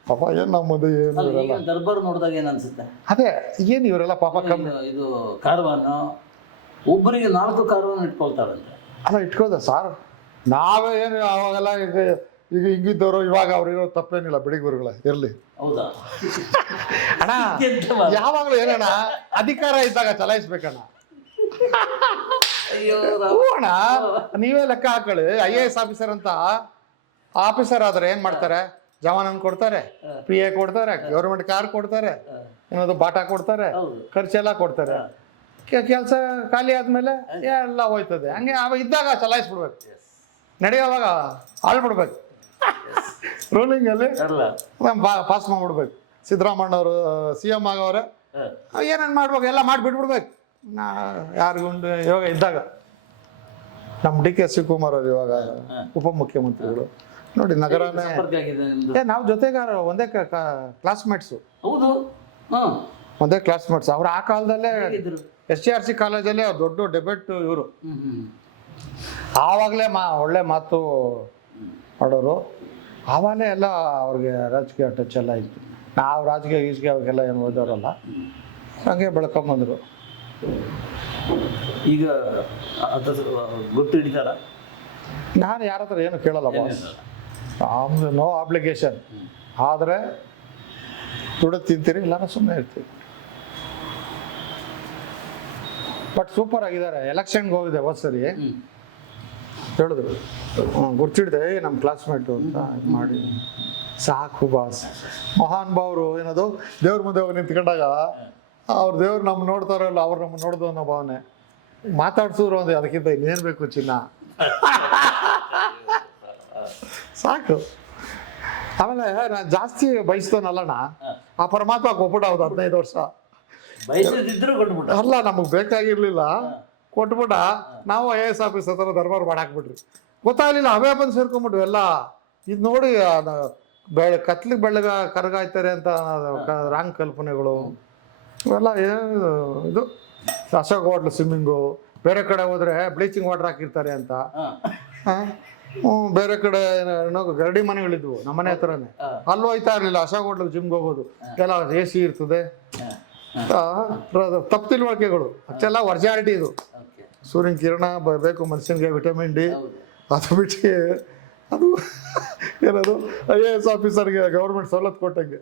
ಪಾಪ ಏನು ನಮ್ಮದು ಏನು ಅಲ್ಲ, ಈಗ ಇರಲ್ಲ. ದರ್ಬಾರ್ ನೋಡಿದಾಗ ಏನು ಅನ್ಸುತ್ತೆ? ಅದೇ ಏನು ಇವರೆಲ್ಲ ಪಾಪ ಕಮ್ಮಿ. ಇದು ಕಾರ್ವಾನು ಒಬ್ಬರಿಗೆ 4 ಕಾರ್ವಾನ್ ಇಟ್ಕೊಳ್ತಾರಂತೆ. ಅಲ್ಲ ಇಟ್ಕೋದ ಸರ್, ನಾವೇ ಏನು ಅವಾಗೆಲ್ಲ ಈಗ ಹಿಂಗಿದ್ದವರು, ಇವಾಗ ಅವ್ರು ಇರೋ ತಪ್ಪೇನಿಲ್ಲ, ಬಿಡಿಗುರುಗಳ ಇರಲಿ. ಹೌದಾ? ಅಣ್ಣ ಯಾವಾಗಲೂ ಏನಣ್ಣ ಅಧಿಕಾರ ಇದ್ದಾಗ ಚಲಾಯಿಸ್ಬೇಕಣ್ಣ. ಅಯ್ಯೋ ಹ್ಞೂ ಅಣ್ಣ, ನೀವೇ ಲೆಕ್ಕ ಹಾಕೊಳ್ಳಿ. IAS ಆಫೀಸರ್ ಅಂತ ಆಫೀಸರ್ ಆದ್ರೆ ಏನ್ ಮಾಡ್ತಾರೆ? ಜವಾನನ್ ಕೊಡ್ತಾರೆ, PA ಕೊಡ್ತಾರೆ, ಗೌರ್ಮೆಂಟ್ ಕಾರ್ ಕೊಡ್ತಾರೆ, ಏನಾದ್ರು ಬಾಟಾ ಕೊಡ್ತಾರೆ, ಹೌದು. ಖರ್ಚೆಲ್ಲ ಕೊಡ್ತಾರೆ. ಕೆಲಸ ಖಾಲಿ ಆದ್ಮೇಲೆ ಎಲ್ಲ ಹೋಯ್ತದೆ. ಹಂಗೆ ಅವ ಇದ್ದಾಗ ಚಲಾಯಿಸ್ಬಿಡ್ಬೇಕು, ನಡೆಯೋವಾಗ ಆಳ್ಬಿಡ್ಬೇಕು. ರೂಲಿಂಗ್ ಅಲ್ಲಿ ಅಲ್ಲ ಪಾಸ್ ಮಾಡ್ಬಿಡ್ಬೇಕು. ಸಿದ್ದರಾಮಣ್ಣವರು CM ಆಗವ್ರೆ, ಏನೇನು ಮಾಡ್ಬೇಕು ಎಲ್ಲ ಮಾಡಿಬಿಟ್ಬಿಡ್ಬೇಕು. ಯಾರಿಗೊಂದು ಇವಾಗ ಇದ್ದಾಗ ನಮ್ಮ DK ಶಿವಕುಮಾರ್ ಅವರು ಇವಾಗ ಉಪಮುಖ್ಯಮಂತ್ರಿಗಳು ನೋಡಿ, ನಗರನೇ ಸಂಪರ್ಕ ಆಗಿದೆ ನಿಮ್ದು? ನಾವು ಜೊತೆಗಾರ, ಒಂದೇ ಕ್ಲಾಸ್ಮೇಟ್ಸು, ಹೌದು. ಒಂದೇ ಕ್ಲಾಸ್ಮೇಟ್ಸ್. ಅವ್ರು ಆ ಕಾಲದಲ್ಲೇ ಹೇಗಿದ್ರು? SCRC ಕಾಲೇಜಲ್ಲೇ ಅವ್ರು ದೊಡ್ಡ ಡೆಬೇಟ್ ಇವರು. ಆವಾಗಲೇ ಒಳ್ಳೆ ಮಾತು ಮಾಡೋರು. ಆವಾಗಲೇ ಎಲ್ಲ ಅವ್ರಿಗೆ ರಾಜಕೀಯ ಟಚ್ ಎಲ್ಲ ಇತ್ತು. ನಾವು ರಾಜಕೀಯ ಅವಾಗೆಲ್ಲ ಏನು ಓದೋರಲ್ಲ, ಹಂಗೆ ಬೆಳ್ಕೊಂಬಂದರು. ಈಗ ಗೊತ್ತು ಹಿಡಿತಾರ? ನಾನು ಯಾರ ಹತ್ರ ಏನು ಕೇಳಲ್ಲ ಬಾಸ್, ನೋ ಆಬ್ಲಿಗೇಷನ್. ಆದರೆ ದುಡ್ಡು ತಿಂತೀರಿ, ಇಲ್ಲ ಸುಮ್ಮನೆ ಇರ್ತೀವಿ. ಬಟ್ ಸೂಪರ್ ಆಗಿದ್ದಾರೆ. ಎಲೆಕ್ಷನ್ಗೆ ಹೋಗಿದೆ ಹೋದ್ ಸರಿ, ಹೇಳಿದ್ರು ಗುರ್ತಿಡ್ದೆ ನಮ್ಮ ಕ್ಲಾಸ್ಮೇಟು ಅಂತ ಮಾಡಿ. ಸಾಕು ಬಾಸ್, ಮಹಾನ್ ಭಾವರು ಏನದು ದೇವ್ರ ಮುಂದೆ ಹೋಗಿ ನಿಂತ್ಕೊಂಡಾಗ ಅವ್ರ ದೇವ್ರು ನಮ್ಮ ನೋಡ್ತಾರಲ್ಲ, ಅವ್ರು ನಮ್ಮ ನೋಡ್ದು ಅನ್ನೋ ಭಾವನೆ. ಮಾತಾಡ್ಸಿದ್ರು ಅಂದ್ರೆ ಅದಕ್ಕಿಂತ ಇನ್ನೇನು ಬೇಕು ಚಿನ್ನ. ಸಾಕು. ಆಮೇಲೆ ನಾನು ಜಾಸ್ತಿ ಬಯಸ್ತೋನಲ್ಲಣ್ಣ, ಆ ಪರಮಾತ್ಮ ಕೊಟ್ಬಿಟ್ಟ. ಹೌದು, 15 ವರ್ಷ ಬಯಸದಿದ್ರು ಕೊಟ್ಬಿಟ್ಟ. ಅಲ್ಲ, ನಮಗೆ ಬೇಕಾಗಿರ್ಲಿಲ್ಲ, ಕೊಟ್ಬಿಟ್ಟ. ನಾವು IAS ಆಫೀಸ್ ಹತ್ರ ದರ್ಬಾರ್ ಮಾಡಾಕ್ಬಿಟ್ರಿ. ಗೊತ್ತಾಗ್ಲಿಲ್ಲ, ಅವೇ ಬಂದು ಸೇರ್ಕೊಂಡ್ಬಿಟ್ವಿ ಎಲ್ಲ. ಇದು ನೋಡಿ ಕತ್ಲಿಗೆ ಬೆಳ್ಳಗ ಕರಗಾಯ್ತಾರೆ ಅಂತ ರಾಂಗ್ ಕಲ್ಪನೆಗಳು ಇವೆಲ್ಲ. ಏನು ಇದು ಅಶೋಕ್ ಹೋಟ್ಲು ಸ್ವಿಮ್ಮಿಂಗು, ಬೇರೆ ಕಡೆ ಹೋದ್ರೆ ಬ್ಲೀಚಿಂಗ್ ವಾಟರ್ ಹಾಕಿರ್ತಾರೆ ಅಂತ. ಬೇರೆ ಕಡೆ ಏನೋ ಗರಡಿ ಮನೆಗಳಿದ್ವು ನಮ್ಮ ಮನೆ ಹತ್ರನೇ, ಅಲ್ಲೂ ಹೋಯ್ತಾ ಇರಲಿಲ್ಲ. ಅಶೋಕ್ ಹೋಟ್ಲಿಗೆ ಜಿಮ್ಗೆ ಹೋಗೋದು, ಎಲ್ಲ AC ಇರ್ತದೆ. ತಪ್ಪು ತಿಳುವಳಿಕೆಗಳು, ಅಷ್ಟೆಲ್ಲ ಒರ್ಜಿಯಾಲಿಟಿ. ಇದು ಸೂರ್ಯನ ಕಿರಣ ಬೇಕು ಮನುಷ್ಯನಿಗೆ, ವಿಟಮಿನ್ D. ಅದು ಬಿಟ್ಟು ಅದು ಏನದು IAS ಆಫೀಸರ್ಗೆ ಗೌರ್ಮೆಂಟ್ ಸವಲತ್ತು ಕೊಟ್ಟಂಗೆ.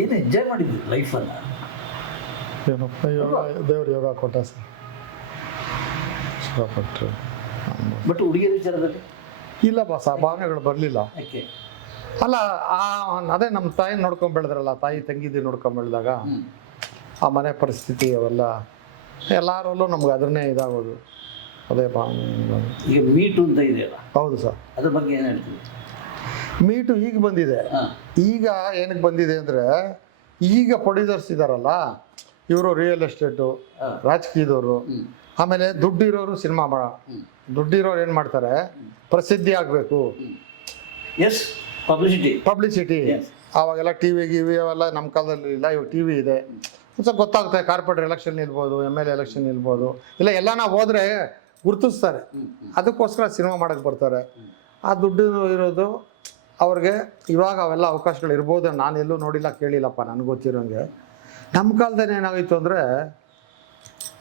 ಏನು ಎಂಜಾಯ್ ಮಾಡಿದ್ವಿ ಲೈಫನ್ನು. ಏನಪ್ಪ ಯೋಗ, ದೇವ್ರು ಯೋಗ ಕೊಟ್ಟ ಸರ್, ಇಷ್ಟಪಟ್ಟು. ಬಟ್ ಹುಡುಗಿಯರ ವಿಚಾರದಲ್ಲಿ ಇಲ್ಲ ಬಾಸ್, ಆ ಭಾವನೆಗಳು ಬರಲಿಲ್ಲ. ಯಾಕೆ? ಅಲ್ಲ, ಅದೇ ನಮ್ಮ ತಾಯಿ ನೋಡ್ಕೊಂಡ್ ಬೆಳೆದ್ರಲ್ಲ, ತಾಯಿ ತಂಗಿದಿ ನೋಡ್ಕೊಂಡ್ ಬೆಳೆದಾಗ ಆ ಮನೆ ಪರಿಸ್ಥಿತಿ ಅವೆಲ್ಲ ಎಲ್ಲರಲ್ಲೂ ನಮ್ಗೆ ಅದನ್ನೇ ಇದಾಗೋದು, ಅದೇ ಭಾವನೆ. ಈಗ ಮೀಟು ಅಂತ ಇದೆಯಲ್ಲ, ಹೌದು ಸರ್, ಅದ್ರ ಬಗ್ಗೆ ಏನು ಹೇಳ್ತೀವಿ? ಮೀಟು ಈಗ ಬಂದಿದೆ. ಈಗ ಏನಕ್ಕೆ ಬಂದಿದೆ ಅಂದರೆ, ಈಗ ಪ್ರೊಡ್ಯೂಸರ್ಸ್ ಇದ್ದಾರಲ್ಲ ಇವರು, ರಿಯಲ್ ಎಸ್ಟೇಟು, ರಾಜಕೀಯದವರು, ಆಮೇಲೆ ದುಡ್ಡಿರೋರು ಸಿನಿಮಾ ದುಡ್ಡಿರೋರು ಏನು ಮಾಡ್ತಾರೆ, ಪ್ರಸಿದ್ಧಿ ಆಗಬೇಕು, ಎಸ್ ಪಬ್ಲಿಸಿಟಿ. ಆವಾಗೆಲ್ಲ TV ಗಿವಿ ಅವೆಲ್ಲ ನಮ್ಮ ಕಾಲದಲ್ಲಿ ಇಲ್ಲ, ಇವಾಗ TV ಇದೆ. ಸ್ವಲ್ಪ ಗೊತ್ತಾಗುತ್ತೆ, ಕಾರ್ಪೊರೇಟರ್ ಎಲೆಕ್ಷನ್ ನಿಲ್ಬೋದು, MLA ಎಲೆಕ್ಷನ್ ನಿಲ್ಬೋದು, ಇಲ್ಲ ಎಲ್ಲ ನಾವು ಹೋದರೆ ಗುರುತಿಸ್ತಾರೆ. ಅದಕ್ಕೋಸ್ಕರ ಸಿನಿಮಾ ಮಾಡೋಕ್ಕೆ ಬರ್ತಾರೆ. ಆ ದುಡ್ಡು ಇರೋದು ಅವ್ರಿಗೆ ಇವಾಗ ಅವೆಲ್ಲ ಅವಕಾಶಗಳು ಇರ್ಬೋದು. ನಾನು ಎಲ್ಲೂ ನೋಡಿಲ್ಲ, ಕೇಳಿಲ್ಲಪ್ಪ, ನನಗೆ ಗೊತ್ತಿರೋಂಗೆ. ನಮ್ಮ ಕಾಲದಲ್ಲಿ ಏನಾಗಿತ್ತು ಅಂದರೆ,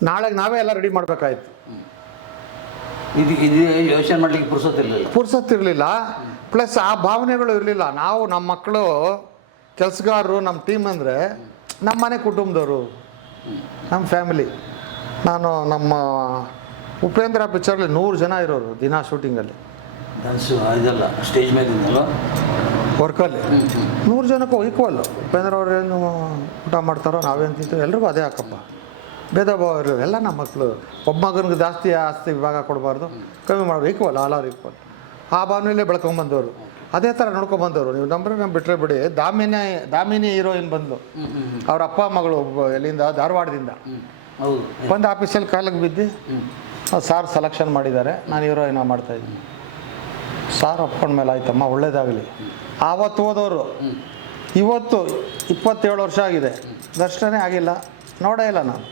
ನಾಳೆಗೆ ನಾವೇ ಎಲ್ಲ ರೆಡಿ ಮಾಡಬೇಕಾಯ್ತು. ಇದು ಯೋಚನೆ ಮಾಡಲಿಕ್ಕೆ ಪುರ್ಸೊತ್ತಿರಲಿಲ್ಲ. ಪ್ಲಸ್ ಆ ಭಾವನೆಗಳು ಇರಲಿಲ್ಲ. ನಾವು ನಮ್ಮ ಮಕ್ಕಳು ಕೆಲಸಗಾರರು, ನಮ್ಮ ಟೀಮ್ ಅಂದರೆ ನಮ್ಮ ಮನೆ ಕುಟುಂಬದವರು, ನಮ್ಮ ಫ್ಯಾಮಿಲಿ. ನಾನು ನಮ್ಮ ಉಪೇಂದ್ರ ಪಿಕ್ಚರಲ್ಲಿ 100 ಜನ ಇರೋರು ದಿನ ಶೂಟಿಂಗಲ್ಲಿ, ಇದೆಲ್ಲ ಸ್ಟೇಜ್ ಮೇಲೆ ವರ್ಕಲ್ಲಿ 100 ಜನಕ್ಕೂ ಈಕ್ವಲ್ಲು. ಉಪೇಂದ್ರ ಅವ್ರು ಏನು ಊಟ ಮಾಡ್ತಾರೋ ನಾವೇನು ತಿಂತೀವಿ, ಎಲ್ರಿಗೂ ಅದೇ ಹಾಕಪ್ಪ. ಭೇದ ಭಾವ ಇರೋರು ಎಲ್ಲ ನಮ್ಮ ಮಕ್ಕಳು. ಒಬ್ಬ ಮಗನಿಗೆ ಜಾಸ್ತಿ ಆಸ್ತಿ ವಿಭಾಗ ಕೊಡಬಾರ್ದು, ಕಮ್ಮಿ ಮಾಡೋರು, ಈಕ್ವಲ್, ಆಲ್ ಆರ್ ಈಕ್ವಲ್. ಆ ಭಾವನೆಯಲ್ಲೇ ಬೆಳ್ಕೊಂಬಂದವರು, ಅದೇ ಥರ ನೋಡ್ಕೊಂಬಂದವರು. ನೀವು ನಂಬ್ರೆ ನಮ್ಮ ಬಿಟ್ಟರೆ ಬಿಡಿ, ದಾಮಿನಿ ಹೀರೋಯಿನ್ ಬಂದ್ಲು, ಅವ್ರ ಅಪ್ಪ ಮಗಳು ಎಲ್ಲಿಂದ, ಧಾರವಾಡದಿಂದ ಬಂದು ಆಫೀಸಲ್ಲಿ ಕಾಲಿಗೆ ಬಿದ್ದು ಸಾರ್ ಸೆಲೆಕ್ಷನ್ ಮಾಡಿದ್ದಾರೆ, ನಾನು ಹೀರೋಯಿನ ಮಾಡ್ತಾಯಿದ್ದೀನಿ. ಸಾರ್ ಒಪ್ಕೊಂಡ ಮೇಲೆ ಆಯ್ತಮ್ಮ ಒಳ್ಳೇದಾಗಲಿ. ಆವತ್ತು ಹೋದವರು ಇವತ್ತು 27 ವರ್ಷ ಆಗಿದೆ, ದರ್ಶನನೇ ಆಗಿಲ್ಲ, ನೋಡೇ ಇಲ್ಲ ನಾನು.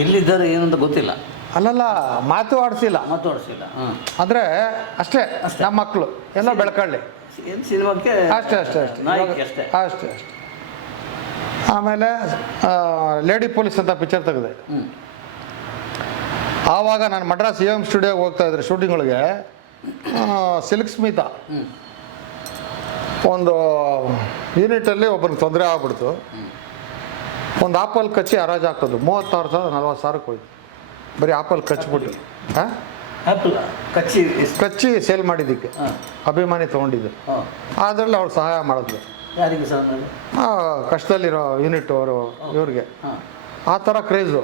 ಎಲ್ಲಿದ್ದಾರೆ ಏನು ಅಂತ ಗೊತ್ತಿಲ್ಲ, ಅಲ್ಲಲ್ಲ ಮಾತು ಆಡಿಸಿಲ್ಲ, ಮಾತಾಡಿಸಿಲ್ಲ. ಹಾಂ, ಅಂದರೆ ಅಷ್ಟೇ ನಮ್ಮ ಮಕ್ಕಳು ಎಲ್ಲ ಬೆಳ್ಕೊಳ್ಳಿ ಏನು ಸಿನಿಮಾಕ್ಕೆ ಅಷ್ಟೇ ಅಷ್ಟೇ ಅಷ್ಟೇ ನಾಯಕಿ ಅಷ್ಟೇ. ಅಷ್ಟೇ ಅಷ್ಟೇ. ಆಮೇಲೆ ಲೇಡಿ ಪೊಲೀಸ್ ಅಂತ ಪಿಕ್ಚರ್ ತೆಗೆದೆ. ಹ್ಞೂ, ಆವಾಗ ನಾನು ಮಡ್ರಾಸ್ EM ಸ್ಟುಡಿಯೋಗೆ ಹೋಗ್ತಾ ಇದ್ದೆ ಶೂಟಿಂಗ್ಗಳಿಗೆ. ಸಿಲ್ಕ್ ಸ್ಮಿತಾ ಹ್ಞೂ, ಒಂದು ಯೂನಿಟಲ್ಲಿ ಒಬ್ಬನಿಗೆ ತೊಂದರೆ ಆಗ್ಬಿಡ್ತು. ಒಂದು ಆಪಲ್ ಕಚ್ಚಿ ಹರಾಜು ಹಾಕೋದು 36,000 40,000 ಹೋಯ್ತು. ಬರೀ ಆಪಲ್ ಕಚ್ಬಿಟ್ಟು ಹಾಂ ಆ್ಯಪಲ್ ಕಚ್ಚಿ ಕಚ್ಚಿ ಸೇಲ್ ಮಾಡಿದ್ದಕ್ಕೆ ಹಾಂ, ಅಭಿಮಾನಿ ತೊಗೊಂಡಿದ್ದು. ಹಾಂ. ಅದರಲ್ಲಿ ಅವ್ರು ಸಹಾಯ ಮಾಡಿದ್ರು, ಯಾರಿಗೆ ಸರ್ ಮೇಲೆ? ಕಷ್ಟದಲ್ಲಿರೋ ಯೂನಿಟ್ ಅವರು ಇವ್ರಿಗೆ. ಹಾಂ, ಆ ಥರ ಕ್ರೇಜು.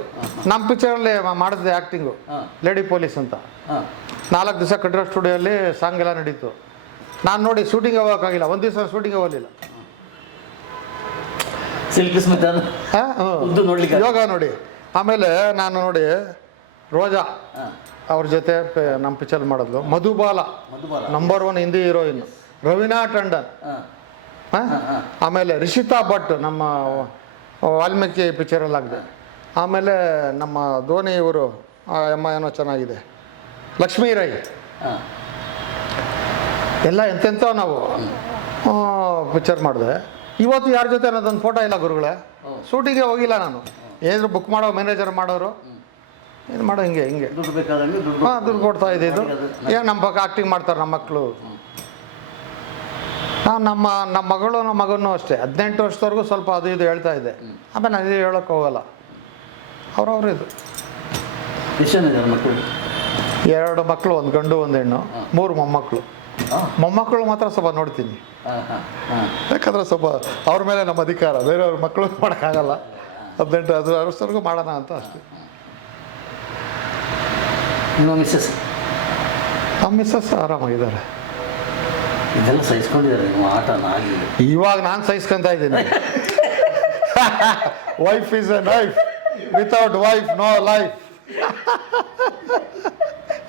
ನಮ್ಮ ಪಿಕ್ಚರಲ್ಲಿ ಮಾಡಿದ್ದೆ ಆ್ಯಕ್ಟಿಂಗು, ಹಾಂ, ಲೇಡಿ ಪೊಲೀಸ್ ಅಂತ. ಹಾಂ. 4 ದಿವಸ ಕಟ್ಟಿರೋ ಸ್ಟುಡಿಯೋಲ್ಲಿ ಸಾಂಗ್ ಎಲ್ಲ ನಡೀತು. ನಾನು ನೋಡಿ ಶೂಟಿಂಗ್ ಹೋಗೋಕ್ಕಾಗಿಲ್ಲ, ಒಂದು ದಿವಸ ಶೂಟಿಂಗ್ ಹೋಗಲಿಲ್ಲ. ಸಿಲ್ಕ್ ಸ್ಮಿತ್ ಹಾಂ ಉದ್ದು ನೋಡ್ಲಿಕ್ಕೆ ಯೋಗ ನೋಡಿ. ಆಮೇಲೆ ನಾನು ನೋಡಿ ರೋಜಾ ಹಾಂ, ಅವ್ರ ಜೊತೆ ನಮ್ಮ ಪಿಕ್ಚರ್ ಮಾಡಿದ್ಲು. Madhubala Madhubala number 1 Hindi heroine. ರವೀನಾ ಟಂಡನ್. ಹಾಂ, ಹಾಂ ಆಮೇಲೆ ರಿಷಿತಾ ಭಟ್ ನಮ್ಮ ವಾಲ್ಮೀಕಿ ಪಿಕ್ಚರಲ್ಲಿ ಆಗಿದೆ. ಆಮೇಲೆ ನಮ್ಮ ಧೋನಿ ಇವರು ಅಮ್ಮ ಏನೋ ಚೆನ್ನಾಗಿದೆ, ಲಕ್ಷ್ಮೀ ರೈ. ಹಾಂ, ಎಲ್ಲ ಎಂತೆಂಥವು ನಾವು ಪಿಕ್ಚರ್ ಮಾಡಿದೆ. ಇವತ್ತು ಯಾರ ಜೊತೆ ಅನ್ನೋದೊಂದು ಫೋಟೋ ಇಲ್ಲ ಗುರುಗಳೇ. ಶೂಟಿಂಗ್ಗೆ ಹೋಗಿಲ್ಲ ನಾನು. ಏನಾದ್ರು ಬುಕ್ ಮಾಡೋ ಮ್ಯಾನೇಜರ್ ಮಾಡೋರು ಏನು ಮಾಡೋ ಹಿಂಗೆ ದುಡ್ಡು ಬೇಕಾದಂಗೆ ದುಡ್ಡು. ಹಾಂ ದುಡ್ಡು ಕೊಡ್ತಾ ಇದ್ದಿದ್ದು. ಏನು ನಮ್ಮ ಪಕ್ಕ ಆ್ಯಕ್ಟಿಂಗ್ ಮಾಡ್ತಾರೆ ನಮ್ಮ ಮಕ್ಕಳು. ನಾವು ನಮ್ಮ ಮಗಳು ನಮ್ಮ ಮಗನೂ ಅಷ್ಟೇ 18 ವರ್ಷದವರೆಗೂ ಸ್ವಲ್ಪ ಅದು ಇದು ಹೇಳ್ತಾ ಇದ್ದೆ. ಆಮೇಲೆ ನಾನು ಇದು ಹೇಳೋಕ್ಕೆ ಹೋಗಲ್ಲ. ಅವ್ರವ್ರು ಇದು ಎಷ್ಟಿದ್ದಾರೆ ಮಕ್ಕಳು? 2 ಮಕ್ಕಳು, 1 ಗಂಡು 1 ಹೆಣ್ಣು, 3 ಮೊಮ್ಮಕ್ಕಳು. ಮೊಮ್ಮಕ್ಕಳು ಮಾತ್ರ ಸ್ವಲ್ಪ ನೋಡ್ತೀನಿ, ಹಾಂ, ಹಾಂ, ಹಾಂ. ಯಾಕಂದರೆ ಸ್ವಲ್ಪ ಅವ್ರ ಮೇಲೆ ನಮ್ಮ ಅಧಿಕಾರ. ಬೇರೆಯವ್ರ ಮಕ್ಕಳು ಮಾಡೋಕ್ಕಾಗಲ್ಲ. 18 ವರ್ಷದವರೆಗೂ ಮಾಡೋಣ ಅಂತ ಅಷ್ಟೇ. ನಿಮ್ಮ ಮಿಸ್ಸಸ್? ನಮ್ಮ ಮಿಸ್ಸಸ್ ಆರಾಮಾಗಿದ್ದಾರೆ. ಇದೆಲ್ಲ ಸಹಿಸ್ಕೊಂಡಿದ್ದಾರೆ ನಿಮ್ಮ ಆಟನ ಆಗಿ? ಇವಾಗ ನಾನು ಸಹಿಸ್ಕೊತಾ ಇದ್ದೀನಿ. Wife is a knife, without wife no life.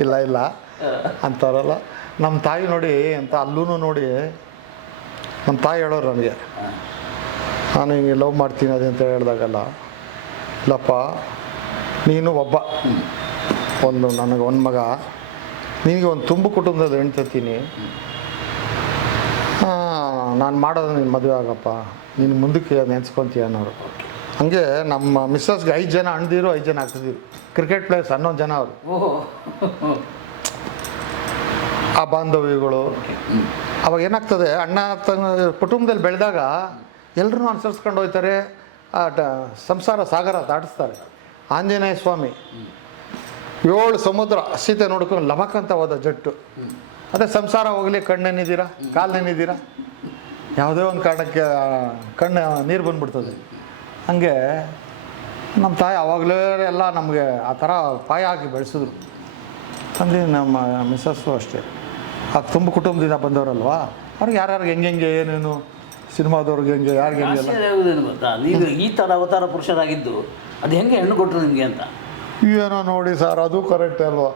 ಇಲ್ಲ ಅಂತಾರಲ್ಲ. ನಮ್ಮ ತಾಯಿ ನೋಡಿ ಅಂತ ಅಲ್ಲೂ ನೋಡಿ ನಮ್ಮ ತಾಯಿ ಹೇಳೋರು ನನಗೆ, ನಾನು ಹಿಂಗೆ ಲವ್ ಮಾಡ್ತೀನಿ ಅದಂತ ಹೇಳಿದಾಗಲ್ಲ, ಇಲ್ಲಪ್ಪ ನೀನು ಒಬ್ಬ, ನನಗೆ 1 ಮಗ, ನಿನಗೆ ಒಂದು ತುಂಬು ಕುಟುಂಬದ ಹೆಣ್ತೀನಿ, ನಾನು ಮಾಡೋದು ನೀನು ಮದುವೆ ಆಗಪ್ಪ, ನೀನು ಮುಂದಕ್ಕೆ ನೆನೆಸ್ಕೊತೀಯ ಅನ್ನೋರು. ಹಂಗೆ ನಮ್ಮ ಮಿಸ್ಸಸ್ಗೆ 5 ಜನ ಅಣ್ದಿರು, 5 ಜನ ಹಾಕ್ತಿದ್ರು. ಕ್ರಿಕೆಟ್ ಪ್ಲೇಯರ್ಸ್ 11 ಜನ ಅವರು. ಆ ಬಾಂಧವ್ಯಗಳು ಅವಾಗ ಏನಾಗ್ತದೆ, ಅಣ್ಣ ಕುಟುಂಬದಲ್ಲಿ ಬೆಳೆದಾಗ ಎಲ್ಲರೂ ಅನುಸರಿಸ್ಕೊಂಡು ಹೋಗ್ತಾರೆ. ಸಂಸಾರ ಸಾಗರ ದಾಟಿಸ್ತಾರೆ. ಆಂಜನೇಯ ಸ್ವಾಮಿ 7 ಸಮುದ್ರ ಸೀತೆ ನೋಡ್ಕೊಂಡು ಲಭಕ್ಕಂತ ಹೋದ ಜಟ್ಟು. ಅದೇ ಸಂಸಾರ ಹೋಗಲಿ ಕಣ್ಣೆನ್ನಿದ್ದೀರಾ, ಕಾಲೆನ್ನಿದ್ದೀರಾ, ಯಾವುದೇ ಒಂದು ಕಾರಣಕ್ಕೆ ಕಣ್ಣು ನೀರು ಬಂದ್ಬಿಡ್ತದೆ. ಹಾಗೆ ನಮ್ಮ ತಾಯಿ ಆವಾಗಲೇ ಎಲ್ಲ ನಮಗೆ ಆ ಥರ ಪಾಯ ಹಾಕಿ ಬೆಳೆಸಿದ್ರು. ಅಂದರೆ ನಮ್ಮ ಮಿಸ್ಸಸ್ಸು ಅಷ್ಟೇ. ಅದು ತುಂಬ ಕುಟುಂಬದಿಂದ ಬಂದವರಲ್ವಾ, ಅವ್ರಿಗೆ ಯಾರ್ಯಾರಿಗೆ ಹೆಂಗೆ ಏನೇನು ಸಿನಿಮಾದವ್ರಿಗೆ ಹೆಂಗೆ ಯಾರಿಗೆ ಹೆಂಗೆಲ್ಲ. ಆಶ್ಚರ್ಯ ಗೊತ್ತಾ, ನೀವು ಈ ಥರ ಅವತಾರ ಪುರುಷರಾಗಿದ್ದು ಅದು ಹೆಂಗೆ ಹೆಣ್ಣು ಕೊಟ್ಟರು ನಿಮಗೆ ಅಂತ? ಏನೋ ನೋಡಿ ಸರ್, ಅದು ಕರೆಕ್ಟ್ ಅಲ್ವಾ.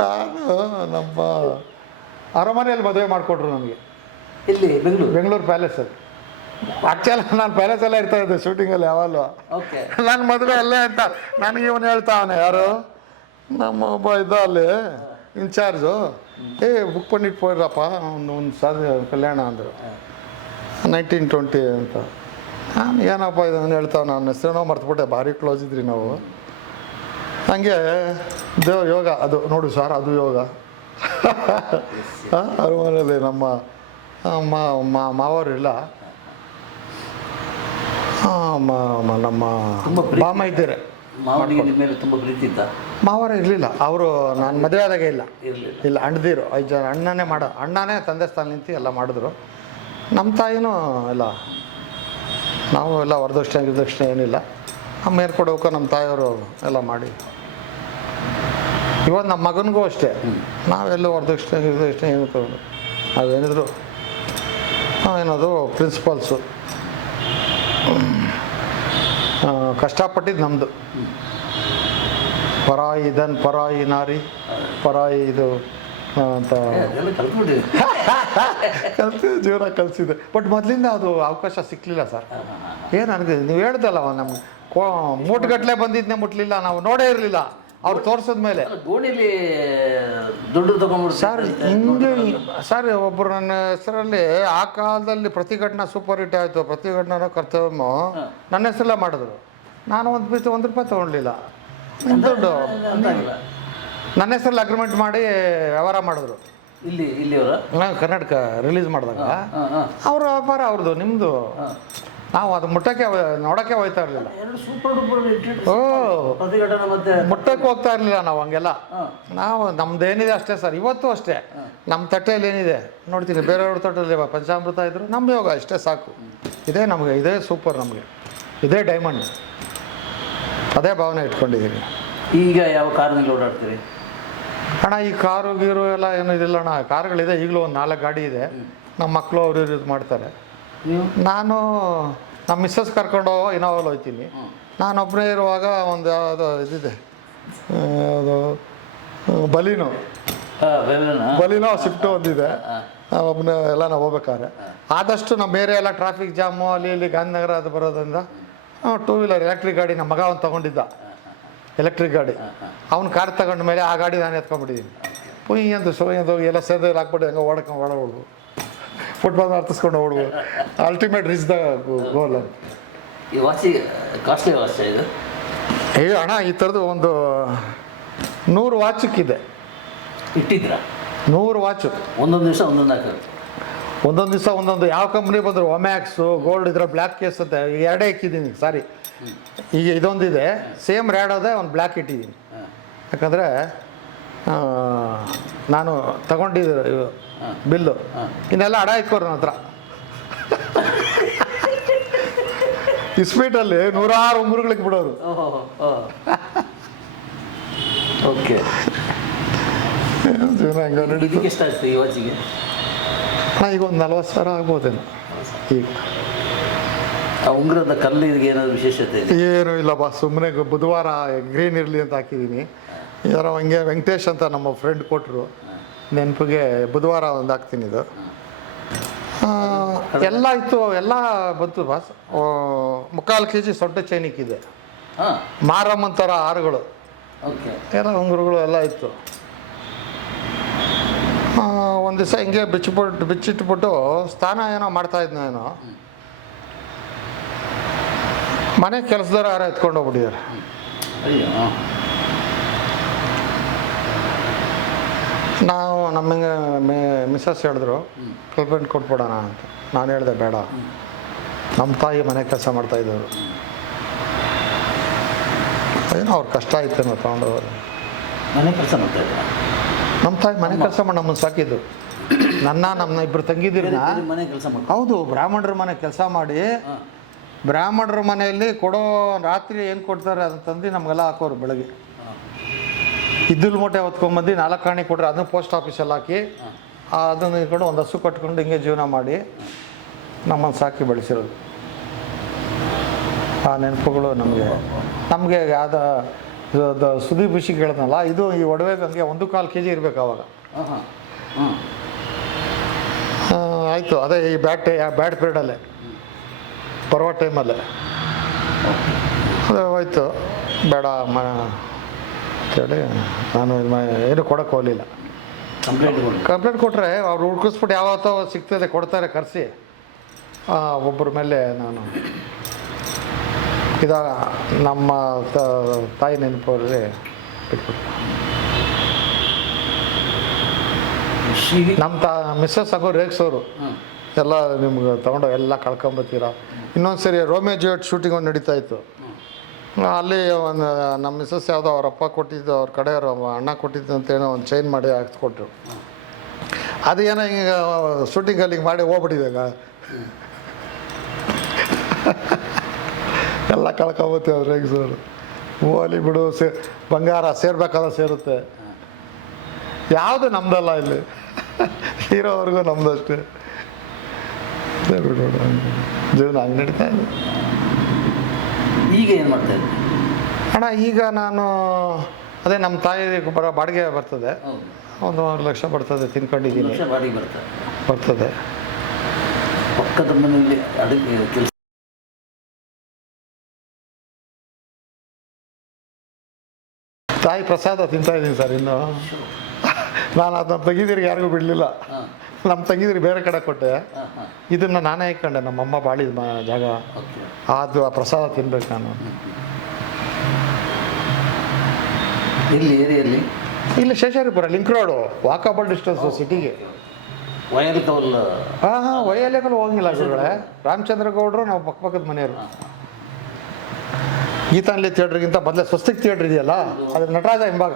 ನಾನು ನಮ್ಮ ಅರಮನೆಯಲ್ಲಿ ಮದುವೆ ಮಾಡಿಕೊಟ್ರು ನನಗೆ. ಇಲ್ಲಿ ಬೆಂಗಳೂರು ಪ್ಯಾಲೇಸಲ್ಲಿ. ಆ್ಯಕ್ಚುಲಿ ನಾನು ಪ್ಯಾಲೇಸಲ್ಲೇ ಇರ್ತಾ ಇದ್ದೆ ಶೂಟಿಂಗಲ್ಲಿ ಯಾವಾಗಲೂ. ಓಕೆ. ನನ್ನ ಮದುವೆ ಅಲ್ಲೇ ಅಂತ ನನಗೆ ಇವನು ಹೇಳ್ತಾವನೆ, ಯಾರು ನಮ್ಮ ಒಬ್ಬ ಇದ್ದ ಅಲ್ಲಿ ಇನ್ಚಾರ್ಜು, ಬುಕ್ ಪಂಡಿಟ್ ಪೋಯ್ರಪ್ಪ ಒಂದು ಕಲ್ಯಾಣ ಅಂದರು 1920 ಅಂತ. ನಾನು ಏನಪ್ಪ ಇದನ್ನು ಹೇಳ್ತಾವೆ, ನಾನು ಹೆಸರೇನೋ ಮರ್ತುಬಿಟ್ಟೆ, ಭಾರಿ ಕ್ಲೋಸ್ ಇದ್ರಿ ನಾವು. ಹಂಗೆ ಯೋಗ ಅದು ನೋಡು ಸರ್, ಅದು ಯೋಗ. ಅರಮನೆಯಲ್ಲಿ ನಮ್ಮ ಮಾವರಿಲ್ಲ, ನಮ್ಮ ಬಾಮ ಇದ್ದೀರಿ. ಮೇಲೆ ತುಂಬ ಪ್ರೀತಿ ಇದ್ದ? ಮಾವರ ಇರಲಿಲ್ಲ ಅವರು, ನಾನು ಮದುವೆ ಆದಾಗೆ ಇರಲಿಲ್ಲ. ಇಲ್ಲ ಅಣ್ಣದಿರು 5 ಜನ. ಅಣ್ಣನೇ ತಂದೆ ಸ್ಥಾನ ನಿಂತು ಎಲ್ಲ ಮಾಡಿದ್ರು. ನಮ್ಮ ತಾಯಿನೂ ಎಲ್ಲ, ನಾವು ಎಲ್ಲ ವರದಕ್ಷಿಣೆ ಏನಿಲ್ಲ, ನಮ್ಮ ಮೇಲ್ಕೊಡೋಕೆ ನಮ್ಮ ತಾಯಿಯವರು ಎಲ್ಲ ಮಾಡಿ. ಇವಾಗ ನಮ್ಮ ಮಗನಿಗೂ ಅಷ್ಟೇ, ನಾವೆಲ್ಲೂ ವರದಕ್ಷಿಣೆ ಏನು ತಗೊಂಡು ನಾವೇನಿದ್ರು ಏನದು ಪ್ರಿನ್ಸಿಪಾಲ್ಸು. ಕಷ್ಟಪಟ್ಟಿದ್ದು ನಮ್ಮದು. ಪರಾಯಿ ನಾರಿ, ಪರಾಯಿ ಇದು ಅಂತ ಅದೆಲ್ಲ ಕಲ್ತ್ಬಿಟ್ಟಿದೆ. ಕಲ್ತು ಜೀವನ ಕಲಿಸಿದೆ. ಬಟ್ ಮೊದಲಿಂದ ಅದು ಅವಕಾಶ ಸಿಕ್ಕಲಿಲ್ಲ ಸರ್. ಏನು ನನಗೆ ನೀವು ಹೇಳ್ದಲ್ಲ ನಮ್ಗೆ ಮೂಟುಗಟ್ಟಲೆ ಬಂದಿದ್ದನ್ನೇ ಮುಟ್ಲಿಲ್ಲ, ನಾವು ನೋಡೇ ಇರಲಿಲ್ಲ ಅವ್ರು ತೋರಿಸಿದ ಮೇಲೆ. ಗೋಣಿಲಿ ದುಡ್ಡು ತಗೊಂಡ್ಬಿಟ್ಟು ಸರ್ ಹಿಂಗೆ ಸರ್ ಒಬ್ಬರು ನನ್ನ ಹೆಸರಲ್ಲಿ ಆ ಕಾಲದಲ್ಲಿ ಪ್ರತಿಭಟನಾ ಸೂಪರ್ ಹಿಟ್ ಆಯಿತು, ಪ್ರತಿಭಟನಾ ಕರ್ತವ್ಯ ನನ್ನ ಹೆಸರಲ್ಲೇ ಮಾಡಿದ್ರು. ನಾನು ಒಂದು ರೂಪಾಯಿ ತೊಗೊಳ್ಲಿಲ್ಲ. ದುಡ್ಡು ನನ್ನ ಹೆಸರಲ್ಲಿ ಅಗ್ರಿಮೆಂಟ್ ಮಾಡಿ ವ್ಯವಹಾರ ಮಾಡಿದ್ರು. ಇಲ್ಲಿಯವರ ನಾವು ಕರ್ನಾಟಕ ರಿಲೀಸ್ ಮಾಡಿದಾಗ ಅವ್ರ ವ್ಯಾಪಾರ ಅವ್ರದ್ದು, ನಿಮ್ಮದು. ನಾವು ಅದು ನೋಡೋಕ್ಕೆ ಹೋಗ್ತಾ ಇರಲಿಲ್ಲ. ಎರಡು ಸೂಪರ್ ಡೂಪರ್ ಓ ಪ್ರತಿಭಟನಾ ಮತ್ತೆ ಮುಟ್ಟಕ್ಕೆ ಹೋಗ್ತಾ ಇರಲಿಲ್ಲ ನಾವು ಹಂಗೆಲ್ಲ. ನಾವು ನಮ್ದೇನಿದೆ ಅಷ್ಟೇ ಸರ್. ಇವತ್ತು ಅಷ್ಟೇ ನಮ್ಮ ತಟ್ಟೆಯಲ್ಲಿ ಏನಿದೆ ನೋಡ್ತೀನಿ, ಬೇರೆಯವ್ರ ತಟ್ಟೆಯಲ್ಲಿ ಪಂಚಾಮೃತ ಇದ್ರು, ನಮ್ಮ ಯೋಗ ಇಷ್ಟೇ ಸಾಕು. ಇದೇ ನಮಗೆ, ಇದೇ ಸೂಪರ್, ನಮಗೆ ಇದೇ ಡೈಮಂಡ್. ಅದೇ ಭಾವನೆ ಇಟ್ಕೊಂಡಿದ್ದೀನಿ. ಈಗ ಯಾವ ಕಾರ್ನಲ್ಲಿ ಓಡಾಡ್ತೀರಿ ಅಣ್ಣ? ಈ ಕಾರು ಗೀರು ಎಲ್ಲ ಏನೂ ಇದಿಲ್ಲ ಅಣ್ಣ. ಕಾರುಗಳಿದೆ, ಈಗಲೂ ಒಂದು 4 ಗಾಡಿ ಇದೆ. ನಮ್ಮ ಮಕ್ಕಳು ಅವರು ಇದು ಮಾಡ್ತಾರೆ. ನಾನು ನಮ್ಮ ಮಿಸ್ಸಸ್ ಕರ್ಕೊಂಡು ಇನೋವಲ್ಲಿ ಹೋಗ್ತೀನಿ. ನಾನೊಬ್ಬನೇ ಇರುವಾಗ ಒಂದು ಯಾವುದೋ ಇದಿದೆ, ಅದು ಬಲಿನೋ ಶಿಫ್ಟು ಒಂದಿದೆ. ಒಬ್ಬನೇ ಎಲ್ಲ ನಾವು ಹೋಗ್ಬೇಕಾದ್ರೆ ಆದಷ್ಟು ನಮ್ಮ ಬೇರೆ ಎಲ್ಲ ಟ್ರಾಫಿಕ್ ಜಾಮು ಅಲ್ಲಿ ಗಾಂಧಿನಗರ ಅದು ಬರೋದ್ರಿಂದ 2 ವೀಲರ್ ಎಲೆಕ್ಟ್ರಿಕ್ ಗಾಡಿ ನಮ್ಮ ಮಗ ಅವ್ನು ತೊಗೊಂಡಿದ್ದ, ಎಲೆಕ್ಟ್ರಿಕ್ ಗಾಡಿ. ಅವ್ನು ಕಾರ್ ತಗೊಂಡ ಮೇಲೆ ಆ ಗಾಡಿ ನಾನು ಎತ್ಕೊಂಡ್ಬಿಟ್ಟಿದ್ದೀನಿ. ಪುಯ್ ಅಂತ ಹೋಗಿ ಎಲ್ಲ ಸೇರ್ದಲ್ಲಿ ಹಾಕ್ಬಿಟ್ಟು ಹಂಗೆ ಓಡೋಡ್ಬೋದು, ಫುಟ್ಬಾಲ್ ಅರ್ತಿಸ್ಕೊಂಡು ಓಡ್ಬೋದು. ಅಲ್ಟಿಮೇಟ್ ರೀಚ್ ದ ಗೋಲ್ ಅಂತ. ಈ ವಾಚಿಗೆ ಕಾಸ್ಟ್ಲಿ ವಾಚ್ ಇದು? ಅಣ್ಣ ಈ ಥರದ್ದು ಒಂದು 100 ವಾಚಕ್ಕಿದೆ. ಇಟ್ಟಿದ್ರ 100 ವಾಚು ಒಂದೊಂದು ದಿವಸ ಒಂದೊಂದು ಹಾಕೋದು? ಒಂದೊಂದು ದಿವಸ ಒಂದೊಂದು. ಯಾವ ಕಂಪ್ನಿ ಬಂದರು, ಒಮ್ಯಾಕ್ಸು, ಗೋಲ್ಡ್, ಇದ್ರ ಬ್ಲ್ಯಾಕ್ ಕೇಸ್ ಅಂತ 2 ಇಕ್ಕಿದ್ದೀನಿ. ಸಾರಿ, ಈಗ ಇದೊಂದಿದೆ ಸೇಮ್ ರ್ಯಾಡೋದೇ, ಒಂದು ಬ್ಲ್ಯಾಕ್ ಇಟ್ಟಿದ್ದೀನಿ. ಯಾಕಂದರೆ ನಾನು ತಗೊಂಡಿದ್ದೆ ಬಿಲ್ಲು, ಇನ್ನೆಲ್ಲ ಅಡ ಇಟ್ಕೋರು ನನ್ನ ಹತ್ರ. ಇಸ್ಪೀಟಲ್ಲಿ 100 ಉಂಗುರಗಳಿಗೆ ಬಿಡೋರು. ಓಕೆ, ಜೀವನ ಹಂಗೆ ನಡೀತು. ಎಷ್ಟಾಯ್ತು ಈ ವಾಚಿಗೆ? ಈಗ ಒಂದು 40,000 ಆಗ್ಬೋದೇನೋ. ಈಗ ಆ ಉಂಗುರದ ಕಲ್ಲಿಗೆ ಏನಾದರೂ ವಿಶೇಷತೆ ಇದೆ? ಏನೂ ಇಲ್ಲ ಬಾ, ಸುಮ್ಮನೆ ಬುಧವಾರ ಗ್ರೀನ್ ಇರಲಿ ಅಂತ ಹಾಕಿದ್ದೀನಿ. ಯಾರೋ ಹಂಗೆ ವೆಂಕಟೇಶ್ ಅಂತ ನಮ್ಮ ಫ್ರೆಂಡ್ ಕೊಟ್ಟರು ನೆನಪಿಗೆ, ಬುಧವಾರ ಒಂದು ಹಾಕ್ತೀನಿ. ಇದು ಎಲ್ಲ ಇತ್ತು, ಎಲ್ಲ ಬಂತು ಬಾಸ್. 3/4 kg ಸೊಂಟ ಚೈನಿಕ್ಕಿದೆ, ಮಾರಮ್ಮಂತರ ಹಾರಗಳು, ಎಲ್ಲ ಉಂಗುರಗಳು ಎಲ್ಲ ಇತ್ತು. ಒಂದು ದಿವಸ ಹಿಂಗೆ ಬಿಚ್ಚಿಟ್ಬಿಟ್ಟು ಸ್ನಾನ ಏನೋ ಮಾಡ್ತಾಯಿದ್ನೋ ಏನೋ, ಮನೆ ಕೆಲಸದವ್ರು ಯಾರೋ ಎತ್ಕೊಂಡು ಹೋಗ್ಬಿಟ್ಟಿದ್ದಾರೆ. ನಾವು ನಮಗೆ ಮಿಸ್ಸಸ್ ಹೇಳಿದ್ರು ಕಲ್ಪೆಂಟ್ ಕೊಟ್ಬಿಡೋಣ ಅಂತ. ನಾನು ಹೇಳಿದೆ ಬೇಡ, ನಮ್ಮ ತಾಯಿ ಮನೆ ಕೆಲಸ ಮಾಡ್ತಾಯಿದ್ದವರು, ಏನೋ ಅವ್ರ ಕಷ್ಟ ಆಯ್ತೇನೋ ತೊಗೊಂಡವರು. ಮನೆ ಕೆಲಸ ಮಾಡ್ತಾಯಿದ್ರು? ನಮ್ಮ ತಾಯಿ ಮನೆ ಕೆಲಸ ಮಾಡಿ ನಮ್ಮನ್ನು ಸಾಕಿದ್ದು. ನಮ್ಮ 2 ತಂಗಿದಿರನ್ನ. ಮನೆ ಕೆಲಸ ಮಾಡಿ? ಹೌದು, ಬ್ರಾಹ್ಮಣರ ಮನೆ ಕೆಲಸ ಮಾಡಿ, ಬ್ರಾಹ್ಮಣರ ಮನೆಯಲ್ಲಿ ಕೊಡೋ ರಾತ್ರಿ ಏನು ಕೊಡ್ತಾರೆ ಅದನ್ನು ತಂದು ನಮಗೆಲ್ಲ ಹಾಕೋರು. ಬೆಳಗ್ಗೆ ಇದ್ದಿಲ್ ಮೂಟೆ ಹೊತ್ಕೊಂಬಂದು 4 ಆಣೆ ಕೊಟ್ಟರೆ ಅದನ್ನು ಪೋಸ್ಟ್ ಆಫೀಸಲ್ಲಿ ಹಾಕಿ ಅದನ್ನು ಇಟ್ಕೊಂಡು ಒಂದು ಹಸು ಕಟ್ಕೊಂಡು ಹಿಂಗೆ ಜೀವನ ಮಾಡಿ ನಮ್ಮನ್ನು ಸಾಕಿ ಬೆಳೆಸಿರೋದು. ಆ ನೆನಪುಗಳು ನಮಗೆ ಯಾವ್ದು ಸುದೀಪ್ ಬಿಸಿ ಕೇಳಿದ್ನಲ್ಲ, ಇದು ಈ ಒಡವೆಗೆ ಹಂಗೆ 1/4 kg ಇರಬೇಕು ಅವಾಗ. ಆಯಿತು, ಅದೇ ಈ ಬ್ಯಾಡ್ ಪೀರಿಯಡಲ್ಲೇ ಬರುವ ಟೈಮಲ್ಲೇ ಅದು ಹೋಯ್ತು. ಬೇಡ ಅಂತೇಳಿ ನಾನು ಏನು ಕೊಡೋಕ್ಕೆ ಹೋಗಲಿಲ್ಲ. ಕಂಪ್ಲೇಂಟ್ ಕೊಟ್ಟರೆ ಅವ್ರು ಹುಡ್ಕಿಸ್ಬಿಟ್ಟು ಯಾವತ್ತೋ ಸಿಗ್ತದೆ ಕೊಡ್ತಾರೆ ಕರೆಸಿ. ಒಬ್ಬರ ಮೇಲೆ ನಾನು ಇದಾಗ ನಮ್ಮ ತಾಯಿ ನೆನಪಲ್ಲಿ ಬಿಟ್ಬಿಟ್ಟು, ನಮ್ಮ ಮಿಸ್ಸಸ್ ಆಗೋ ರೇಗ್ಸೋರು ಎಲ್ಲ ನಿಮ್ಗೆ ತೊಗೊಂಡು ಎಲ್ಲ ಕಳ್ಕೊಂಬತ್ತೀರಾ. ಇನ್ನೊಂದು ಸರಿ ರೋಮಿಯೋ ಜೂಲಿಯೆಟ್ ಶೂಟಿಂಗ್ ಒಂದು ನಡೀತಾ ಇತ್ತು. ಅಲ್ಲಿ ಒಂದು ನಮ್ಮ ಮಿಸ್ಸಸ್ ಯಾವುದೋ ಅವ್ರ ಅಪ್ಪ ಕೊಟ್ಟಿದ್ದು, ಅವ್ರ ಕಡೆಯವರು ಅಣ್ಣ ಕೊಟ್ಟಿದ್ದು ಅಂತ ಏನೋ ಒಂದು ಚೈನ್ ಮಾಡಿ ಹಾಕ್ಸ್ಕೊಟ್ರು. ಅದು ಏನೋ ಹಿಂಗೆ ಶೂಟಿಂಗಲ್ಲಿ ಹಿಂಗೆ ಮಾಡಿ ಹೋಗ್ಬಿಟ್ಟಿದೆ, ಎಲ್ಲ ಕಳ್ಕೊಂಬತ್ತೀವಿ ಅವ್ರು ರೇಗ್ಸೋರು. ಹೋಲಿ ಬಿಡು, ಬಂಗಾರ ಸೇರ್ಬೇಕಾದ್ರೆ ಸೇರುತ್ತೆ. ಯಾವುದು ನಮ್ದಲ್ಲ, ಇಲ್ಲಿ ಇರೋವರೆಗೂ ನಮ್ದಷ್ಟೇ. ಜೀವನ ಹಂಗೆ ನಡೀತಾ ಇದೆ. ಈಗ ಏನು ಮಾಡ್ತಾ ಇದ್ದೀನಿ ಅಣ್ಣ? ಈಗ ನಾನು ಅದೇ ನಮ್ಮ ತಾಯಿ ಬಾಡಿಗೆ ಬರ್ತದೆ, ಒಂದು 1 ಲಕ್ಷ ಬರ್ತದೆ, ತಿನ್ಕೊಂಡಿದ್ದೀನಿ. ಲಕ್ಷ ಬಾಡಿಗೆ ಬರ್ತಾರೆ. ಬರ್ತದೆ. ಪಕ್ಕದ ಮನೆಯಲ್ಲಿ ಅಡುಗೆ ಕೆಲಸ. ತಾಯಿ ಪ್ರಸಾದ ತಿಂತಾ ಇದ್ದೀನಿ ಸರ್ ಇನ್ನು. ನಾನು ಅದನ್ನ ತಂಗಿದಿರಿಗೆ ಯಾರಿಗೂ ಬಿಡಲಿಲ್ಲ. ಹಾಂ ನಮ್ಮ ತಂಗಿದಿರಿಗೆ ಬೇರೆ ಕಡೆ ಕೊಟ್ಟೆ. ಹಾಂ ಹಾಂ. ಇದನ್ನು ನಾನೇ ಇಟ್ಕೊಂಡೆ, ನಮ್ಮಮ್ಮ ಬಾಳಿದ ಜಾಗ. ಓಕೆ. ಅದು ಆ ಪ್ರಸಾದ ತಿನ್ಬೇಕು ನಾನು. ಇಲ್ಲಿ ಏರಿಯಲ್ಲಿ ಇಲ್ಲಿ ಶೇಷಾರಿಪುರ ಲಿಂಕ್ ರೋಡು, ವಾಕಬಲ್ ಡಿಸ್ಟೆನ್ಸು ಸಿಟಿಗೆ. ವಯಲ್ ಕವಲ್. ಹಾಂ ಹಾಂ, ವೈಯಲ್ಲೇಕಲ್ಲಿ ಹೋಗಿಲ್ಲ ಗುರುಗಳೇ. ರಾಮಚಂದ್ರ ಗೌಡರು ನಾವು ಪಕ್ಕದ ಮನೆಯವರು. ಗೀತಾಂಜಲಿ ಥಿಯೇಟ್ರಿಗಿಂತ ಮೊದಲೇ ಸ್ವಸ್ತಿಕ್ ಥಿಯೇಟ್ರ್ ಇದೆಯಲ್ಲ, ಅದು ನಟರಾಜ ಹಿಂಭಾಗ.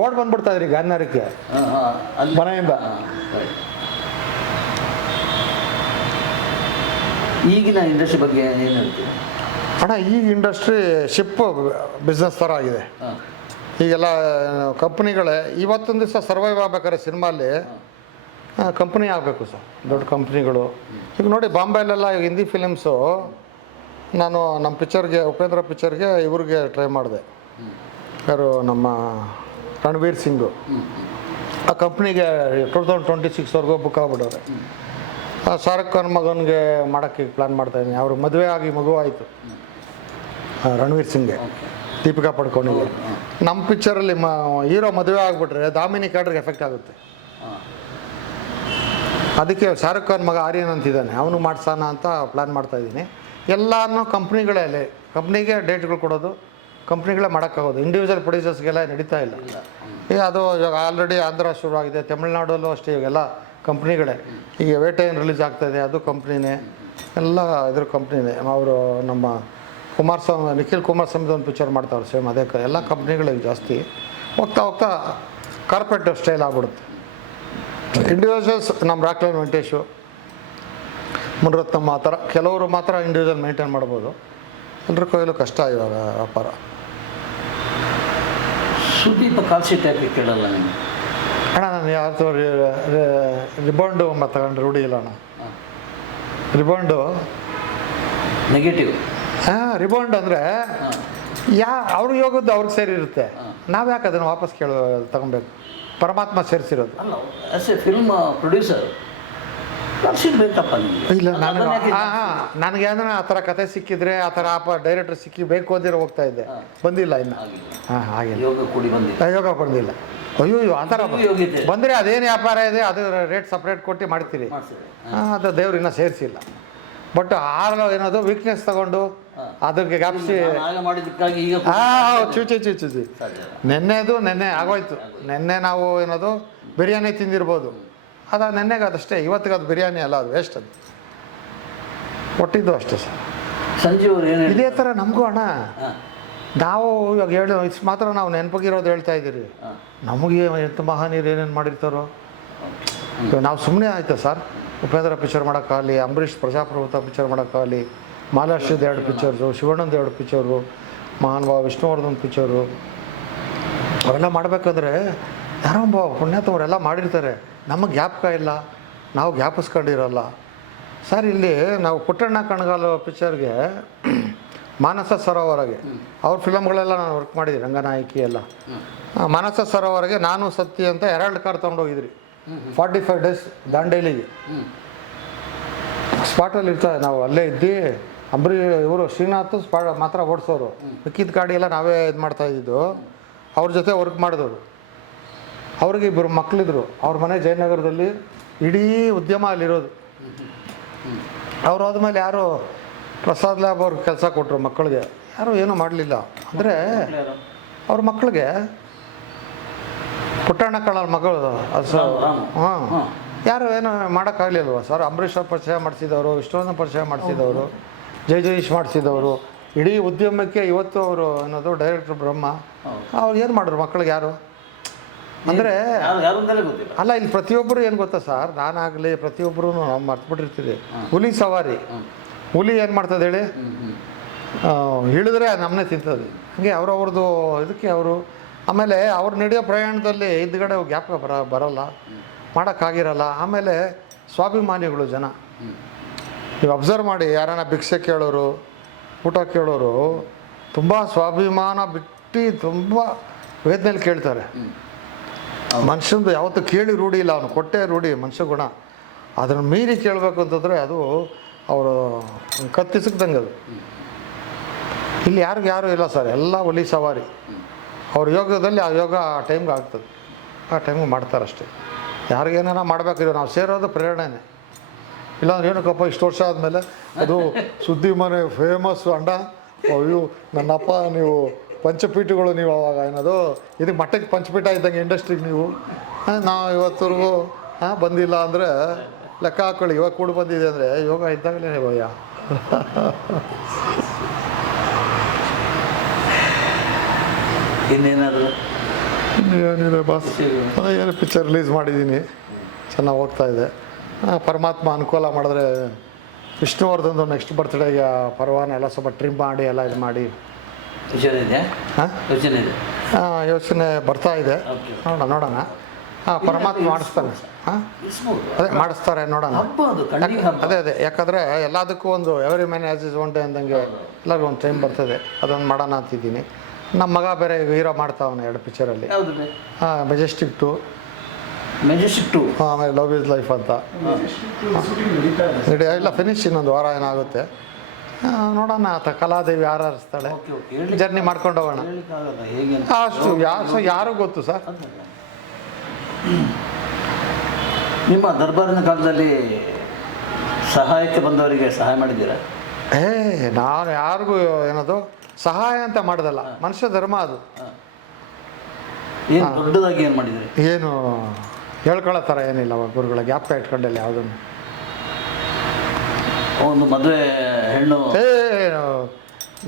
ಓಡ್ ಬಂದ್ಬಿಡ್ತಾ ಇದ್ರಿ ಗಾಂಧಾರಕ್ಕೆ ಮನೆಯಿಂದ. ಈಗಿನ ಇಂಡಸ್ಟ್ರಿ ಬಗ್ಗೆ ಏನು ಹೇಳ್ತೀವಿ ಅಣ್ಣ? ಈಗ ಇಂಡಸ್ಟ್ರಿ ಶಿಪ್ ಬಿಸ್ನೆಸ್ ಥರ ಆಗಿದೆ. ಈಗೆಲ್ಲ ಕಂಪ್ನಿಗಳೇ ಇವತ್ತೊಂದು ದಿವಸ ಸರ್ವೈವ್ ಆಗ್ಬೇಕಾದ್ರೆ ಸಿನಿಮಾಲಿ ಕಂಪ್ನಿ ಆಗಬೇಕು ಸರ್, ದೊಡ್ಡ ಕಂಪ್ನಿಗಳು. ಈಗ ನೋಡಿ ಬಾಂಬೆಲೆಲ್ಲ ಈಗ ಹಿಂದಿ ಫಿಲಿಮ್ಸು, ನಾನು ನಮ್ಮ ಪಿಕ್ಚರ್ಗೆ, ಉಪೇಂದ್ರ ಪಿಕ್ಚರ್ಗೆ ಇವ್ರಿಗೆ ಟ್ರೈ ಮಾಡಿದೆ. ಯಾರು ನಮ್ಮ ರಣವೀರ್ ಸಿಂಗು. ಆ ಕಂಪ್ನಿಗೆ 2026ವರೆಗೂ ಬುಕ್ ಆಗ್ಬಿಟ್ಟವ್ರೆ. ಶಾರುಖ್ ಖಾನ್ ಮಗನಿಗೆ ಮಾಡೋಕ್ಕೆ ಪ್ಲ್ಯಾನ್ ಮಾಡ್ತಾಯಿದ್ದೀನಿ. ಅವರು ಮದುವೆ ಆಗಿ ಮಗು ಆಯಿತು ರಣವೀರ್ ಸಿಂಗ್ಗೆ, ದೀಪಿಕಾ ಪಡ್ಕೋನಿಗೆ. ನಮ್ಮ ಪಿಕ್ಚರಲ್ಲಿ ಹೀರೋ ಮದುವೆ ಆಗಿಬಿಟ್ರೆ ದಾಮಿನಿ ಕ್ಯಾಡ್ರಿಗೆ ಎಫೆಕ್ಟ್ ಆಗುತ್ತೆ. ಅದಕ್ಕೆ ಶಾರುಖ್ ಖಾನ್ ಮಗ ಆರ್ಯನ್ ಅಂತಿದ್ದಾನೆ, ಅವನು ಮಾಡ್ಸೋಣ ಅಂತ ಪ್ಲ್ಯಾನ್ ಮಾಡ್ತಾಯಿದ್ದೀನಿ. ಎಲ್ಲನೂ ಕಂಪ್ನಿಗಳೇ, ಕಂಪ್ನಿಗೆ ಡೇಟ್ಗಳು ಕೊಡೋದು, ಕಂಪ್ನಿಗಳೇ ಮಾಡೋಕ್ಕಾಗೋದು. ಇಂಡಿವಿಜುವಲ್ ಪ್ರೊಡ್ಯೂಸರ್ಸ್ಗೆಲ್ಲ ನಡೀತಾ ಇಲ್ಲ. ಈಗ ಅದು ಇವಾಗ ಆಲ್ರೆಡಿ ಆಂಧ್ರ ಶುರುವಾಗಿದೆ, ತಮಿಳ್ನಾಡಲ್ಲೂ ಅಷ್ಟೇ ಇವಾಗೆಲ್ಲ ಕಂಪ್ನಿಗಳೇ. ಈಗ ವೇಟೈನ್ ರಿಲೀಸ್ ಆಗ್ತಾಯಿದೆ, ಅದು ಕಂಪ್ನಿನೇ, ಎಲ್ಲ ಇದ್ರ ಕಂಪ್ನಿನೇ. ಅವರು ನಮ್ಮ ಕುಮಾರಸ್ವಾಮಿ, ನಿಖಿಲ್ ಕುಮಾರಸ್ವಾಮಿದು ಒಂದು ಪಿಕ್ಚರ್ ಮಾಡ್ತಾವ್ರೆ ಸೇಮ್ ಅದೇ. ಎಲ್ಲ ಕಂಪ್ನಿಗಳಿಗೆ ಜಾಸ್ತಿ ಹೋಗ್ತಾ ಹೋಗ್ತಾ ಕಾರ್ಪೊರೇಟ್ ಸ್ಟೈಲ್ ಆಗ್ಬಿಡುತ್ತೆ. ಇಂಡಿವಿಜುವಲ್ಸ್ ನಮ್ಮ ರಾಕ್ಲೈನ್ ವೆಂಕಟೇಶು, ಮುನಿರತ್ನಮ್ಮ, ಆ ಥರ ಕೆಲವರು ಮಾತ್ರ ಇಂಡಿವಿಜುವಲ್ ಮೇಂಟೈನ್ ಮಾಡ್ಬೋದು. ಎಲ್ಲರ ಕೈಯಲ್ಲೂ ಕಷ್ಟ ಇವಾಗ ವ್ಯಾಪಾರ. ಸುದೀಪ ಕಾಲ್ಶೀಟ್ ಯಾಕೆ ಕೇಳಲ್ಲ ನಿಮಗೆ? ಅಣ್ಣ ನಾನು ಯಾವತ್ತೂ ರಿಬೌಂಡು ತಗೊಂಡು ರೂಢಿ ಇಲ್ಲ ಅಣ್ಣ. ರಿಬೌಂಡು ನೆಗೆಟಿವ್. ಹಾಂ, ರಿಬೌಂಡ್ ಅಂದರೆ ಅವ್ರಿಗೆ ಹೋಗೋದು ಅವ್ರಿಗೆ ಸೇರಿರುತ್ತೆ. ನಾವು ಯಾಕೆ ಅದನ್ನು ವಾಪಸ್ ತಗೊಬೇಕು? ಪರಮಾತ್ಮ ಸೇರಿಸಿರೋದು. ಅಲ್ಲ, as A film producer call sheet ಬೇಕಪ್ಪ ನಿಮಗೆ? ಇಲ್ಲ, ನನಗೆ ಅಂದ್ರೆ ಆ ಥರ ಕತೆ ಸಿಕ್ಕಿದ್ರೆ, ಆ ಥರ ಡೈರೆಕ್ಟರ್ ಸಿಕ್ಕಿ ಬೇಕು ಅಂದಿರೋ ಹೋಗ್ತಾ ಇದ್ದೆ. ಬಂದಿಲ್ಲ ಇನ್ನು. ಹಾಂ, ಹಾಗಿಲ್ಲ. ಯೋಗ ಕೂಡಿ ಬಂದಿಲ್ಲ. ಯೋಗ ಬಂದಿಲ್ಲ. ಅಯ್ಯೋ ಆ ಥರ ಬಂದರೆ ಅದೇನು ವ್ಯಾಪಾರ ಇದೆ, ಅದು ರೇಟ್ ಸಪ್ರೇಟ್ ಕೊಟ್ಟು ಮಾಡ್ತೀರಿ. ಅದು ದೇವ್ರು ಇನ್ನೂ ಸೇರಿಸಿಲ್ಲ. ಬಟ್ ಏನದು ವೀಕ್ನೆಸ್ ತಗೊಂಡು ಅದಕ್ಕೆ ಗಾಪ್ಸಿ ಚೂಚಿ ನೆನ್ನೆ ಆಗೋಯ್ತು. ನೆನ್ನೆ ನಾವು ಏನದು ಬಿರಿಯಾನಿ ತಿಂದಿರ್ಬೋದು, ಅದು ನೆನ್ನೆಗೆ ಅದಷ್ಟೇ. ಇವತ್ತಿಗೆ ಅದು ಬಿರಿಯಾನಿ ಅಲ್ಲ, ಅದು ವೇಸ್ಟ್. ಅದು ಕೊಟ್ಟಿದ್ದು ಅಷ್ಟೇ ಸರ್. ಸಂಜೆ ಇದೇ ಥರ ನಮಗೂ ಅಣ್ಣ. ನಾವು ಇವಾಗ ಇಷ್ಟು ಮಾತ್ರ ನಾವು ನೆನಪಗಿರೋದು ಹೇಳ್ತಾ ಇದ್ದೀರಿ. ನಮಗೆ ಎಂತ ಮಹಾನೀರು ಏನೇನು ಮಾಡಿರ್ತಾರೋ. ನಾವು ಸುಮ್ಮನೆ ಆಯ್ತಾ ಸರ್? ಉಪೇಂದ್ರ ಪಿಕ್ಚರ್ ಮಾಡೋಕ್ಕಾಗಲಿ, ಅಂಬರೀಷ್ ಪ್ರಜಾಪ್ರಭುತ್ವ ಪಿಕ್ಚರ್ ಮಾಡೋಕ್ಕಾಗಲಿ, ಮಾಲಾಶ್ರೀದು 2 ಪಿಕ್ಚರ್ಸು, ಶಿವಣ್ಣಂದು 2 ಪಿಕ್ಚರು, ಮಹಾನುಭಾವ ವಿಷ್ಣುವರ್ಧನ್ ಪಿಕ್ಚರು, ಅವೆಲ್ಲ ಮಾಡಬೇಕಾದ್ರೆ ಯಾರೋ ಒಬ್ಬ ಪುಣ್ಯಾತ್ಮವರೆಲ್ಲ ಮಾಡಿರ್ತಾರೆ. ನಮಗೆ ಜ್ಞಾಪಕ ಇಲ್ಲ, ನಾವು ಜ್ಞಾಪಿಸ್ಕೊಂಡಿರಲ್ಲ ಸರ್. ಇಲ್ಲಿ ನಾವು ಪುಟ್ಟಣ್ಣ ಕಣಗಾಲು ಪಿಕ್ಚರ್ಗೆ ಮಾನಸ ಸರೋವರಗೆ ಅವ್ರ ಫಿಲಮ್ಗಳೆಲ್ಲ ನಾನು ವರ್ಕ್ ಮಾಡಿದ್ದೀನಿ, ರಂಗನಾಯಕಿ ಎಲ್ಲ. ಮಾನಸ ಸರೋವರಗೆ ನಾನು ಸತ್ಯ ಅಂತ 2 ಕಾರ್ ತೊಗೊಂಡೋಗಿದ್ರಿ 45 ಡೇಸ್ ದಾಂಡೇಲಿಗೆ. ಸ್ಪಾಟಲ್ಲಿ ಇರ್ತಾರೆ, ನಾವು ಅಲ್ಲೇ ಇದ್ದು. ಇವರು ಶ್ರೀನಾಥ್ ಮಾತ್ರ ಓಡಿಸೋರು, ಮಿಕ್ಕಿದ ಗಾಡಿ ಎಲ್ಲ ನಾವೇ ಇದು ಮಾಡ್ತಾ ಇದ್ದಿದ್ದು. ಅವ್ರ ಜೊತೆ ವರ್ಕ್ ಮಾಡಿದವರು. ಅವ್ರಿಗೆ 2 ಮಕ್ಕಳಿದ್ರು. ಅವ್ರ ಮನೆ ಜಯನಗರದಲ್ಲಿ, ಇಡೀ ಉದ್ಯಮ ಅಲ್ಲಿರೋದು. ಅವ್ರು ಹೋದ್ಮೇಲೆ ಯಾರು ಪ್ರಸಾದ್ ಲ್ಯಾಬ್ ಅವ್ರಿಗೆ ಕೆಲಸ ಕೊಟ್ಟರು ಮಕ್ಕಳಿಗೆ. ಯಾರೂ ಏನೂ ಮಾಡಲಿಲ್ಲ. ಅಂದರೆ ಅವ್ರ ಮಕ್ಕಳಿಗೆ ಪುಟ್ಟಣ್ಣ ಕಣಲ್ ಮಗಳು ಅದು. ಹಾಂ, ಯಾರು ಏನು ಮಾಡೋಕ್ಕಾಗಲಿಲ್ವ ಸರ್? ಅಂಬರೀಷ್ ಅವ್ರು ಪರಿಚಯ ಮಾಡಿಸಿದವರು, ವಿಷ್ಣುವರ್ಧನ್ ಪರಿಚಯ ಮಾಡಿಸಿದವರು, ಜಯಜಗದೀಶ್ ಮಾಡಿಸಿದವರು, ಇಡೀ ಉದ್ಯಮಕ್ಕೆ ಇವತ್ತು ಅವರು ಅನ್ನೋದು ಡೈರೆಕ್ಟರ್ ಬ್ರಹ್ಮ. ಅವ್ರು ಏನು ಮಾಡಿದ್ರು ಮಕ್ಕಳಿಗೆ? ಯಾರು ಅಂದರೆ ಅಲ್ಲ, ಇಲ್ಲಿ ಪ್ರತಿಯೊಬ್ಬರು ಏನು ಗೊತ್ತಾ ಸರ್, ನಾನಾಗಲಿ ಪ್ರತಿಯೊಬ್ಬರೂ ನಾವು ಮರ್ತ್ಬಿಟ್ಟಿರ್ತೀವಿ. ಹುಲಿ ಸವಾರಿ, ಹುಲಿ ಏನು ಮಾಡ್ತದೆ ಹೇಳಿ? ಹಿಡಿದ್ರೆ ನಮ್ಮನ್ನೇ ತಿಂತದೆ. ಹಾಗೆ ಅವ್ರವ್ರದ್ದು ಇದಕ್ಕೆ ಅವರು. ಆಮೇಲೆ ಅವ್ರು ನಡೆಯೋ ಪ್ರಯಾಣದಲ್ಲಿ ಹಿಂದ್ಗಡೆ ಜ್ಞಾಪಕ ಬರೋಲ್ಲ, ಮಾಡೋಕ್ಕಾಗಿರಲ್ಲ. ಆಮೇಲೆ ಸ್ವಾಭಿಮಾನಿಗಳು ಜನ. ನೀವು ಅಬ್ಸರ್ವ್ ಮಾಡಿ, ಯಾರನ್ನ ಭಿಕ್ಷೆ ಕೇಳೋರು, ಊಟ ಕೇಳೋರು ತುಂಬ ಸ್ವಾಭಿಮಾನ ಅಷ್ಟು ತುಂಬ ವೇದನೆಯಲ್ಲಿ ಕೇಳ್ತಾರೆ. ಮನುಷ್ಯಂದು ಯಾವತ್ತೂ ಕೇಳಿ ರೂಢಿ ಇಲ್ಲ, ಅವನು ಕೊಟ್ಟೆ ರೂಢಿ ಮನುಷ್ಯ ಗುಣ. ಅದನ್ನು ಮೀರಿ ಕೇಳಬೇಕು ಅಂತಂದರೆ ಅದು ಅವರು ಕತ್ತಿಸಕ್ದಂಗೆ ಅದು. ಇಲ್ಲಿ ಯಾರು ಇಲ್ಲ ಸರ್, ಎಲ್ಲ ಒಲಿ ಸವಾರಿ. ಅವ್ರ ಯೋಗದಲ್ಲಿ ಆ ಯೋಗ ಆ ಟೈಮ್ಗೆ ಆಗ್ತದೆ, ಆ ಟೈಮ್ಗೆ ಮಾಡ್ತಾರಷ್ಟೇ. ಯಾರಿಗೇನಾರ ಮಾಡಬೇಕಿದ್ರೆ ನಾವು ಸೇರೋದು ಪ್ರೇರಣೆನೇ. ಇಲ್ಲಾಂದ್ರೆ ಏನಕ್ಕಪ್ಪ ಇಷ್ಟು ವರ್ಷ ಆದಮೇಲೆ ಅದು ಸುದ್ದಿ ಮನೆ ಫೇಮಸ್ ಅಂಡ, ಅಯ್ಯೋ ನನ್ನಪ್ಪ ನೀವು ಪಂಚಪೀಠಗಳು ನೀವು ಅವಾಗ ಏನದು ಇದಕ್ಕೆ ಮಟ್ಟಕ್ಕೆ ಪಂಚಪೀಠ ಇದ್ದಂಗೆ ಇಂಡಸ್ಟ್ರಿಗೆ ನೀವು ನಾವು ಇವತ್ತವರೆಗೂ ಬಂದಿಲ್ಲ ಅಂದರೆ ಲೆಕ್ಕ ಹಾಕ್ಕೊಳ್ಳಿ. ಇವಾಗ ಕೂಡ ಬಂದಿದೆ ಅಂದರೆ ಯೋಗ ಇದ್ದಾಗಲೇ ಭಯ. ಇನ್ನೇನಾದರೂ ಏನಿದೆ ಬಾಸ್, ಏನು ಪಿಕ್ಚರ್ ರಿಲೀಸ್ ಮಾಡಿದ್ದೀನಿ, ಚೆನ್ನಾಗಿ ಹೋಗ್ತಾ ಇದೆ. ಪರಮಾತ್ಮ ಅನುಕೂಲ ಮಾಡಿದ್ರೆ ವಿಷ್ಣುವರ್ಧನ್ದು ನೆಕ್ಸ್ಟ್ ಬರ್ತ್ಡೇಗೆ ಪರವಾನ ಎಲ್ಲ ಸ್ವಲ್ಪ ಟ್ರಿಮ್ ಮಾಡಿ ಎಲ್ಲ ಇದು ಮಾಡಿ ಯೋಚನೆ ಬರ್ತಾ ಇದೆ. ನೋಡೋಣ ಪರಮಾತ್ಮ ಮಾಡಿಸ್ತಾನೆ. ಅದೇ ಮಾಡಿಸ್ತಾರೆ ನೋಡೋಣ. ಅದೇ ಯಾಕಂದರೆ ಎಲ್ಲದಕ್ಕೂ ಒಂದು every man as is one day ಅಂದಂಗೆ ಎಲ್ಲರಿಗೂ ಒಂದು ಟೈಮ್ ಬರ್ತದೆ. ಅದೊಂದು ಮಾಡೋಣ ಅಂತಿದ್ದೀನಿ. ನಮ್ಮ ಮಗ ಬೇರೆ ಹೀರೋ ಮಾಡ್ತಾವನೆ 2 ಪಿಕ್ಚರಲ್ಲಿ. ಮೆಜೆಸ್ಟಿಕ್ 2, ಆಮೇಲೆ ಲವ್ ಇಸ್ ಲೈಫ್ ಅಂತ ಇಲ್ಲ ಫಿನಿಶ್, ಇನ್ನೊಂದು ವಾರ ಏನಾಗುತ್ತೆ ನೋಡೋಣ. ಕಲಾದೇವಿ ಆರಿಸ್ತಾಳೆ, ಜರ್ನಿ ಮಾಡ್ಕೊಂಡು ಹೋಗೋಣ. ಅಷ್ಟು ಯಾರು ಗೊತ್ತು ಸರ್. ನಿಮ್ಮ ದರ್ಬಾರಿನ ಕಾಲದಲ್ಲಿ ಸಹಾಯಕ್ಕೆ ಬಂದವರಿಗೆ ಸಹಾಯ ಮಾಡಿದ್ದೀರಾ? ನಾನು ಯಾರಿಗೂ ಏನದು ಸಹಾಯ ಅಂತ ಮಾಡೋದಲ್ಲ, ಮನುಷ್ಯ ಧರ್ಮ ಅದು. ಏನು ದೊಡ್ಡದಾಗಿ ಏನು ಮಾಡಿದ್ರಿ? ಏನು ಹೇಳ್ಕೊಳ್ಳೋ ಥರ ಏನಿಲ್ಲ, ಗುರುಗಳ ಜ್ಞಾಪಕ ಇಟ್ಕೊಂಡಿಲ್ಲ ಯಾವುದನ್ನು. ಒಂದು ಮದುವೆ ಹೆಣ್ಣು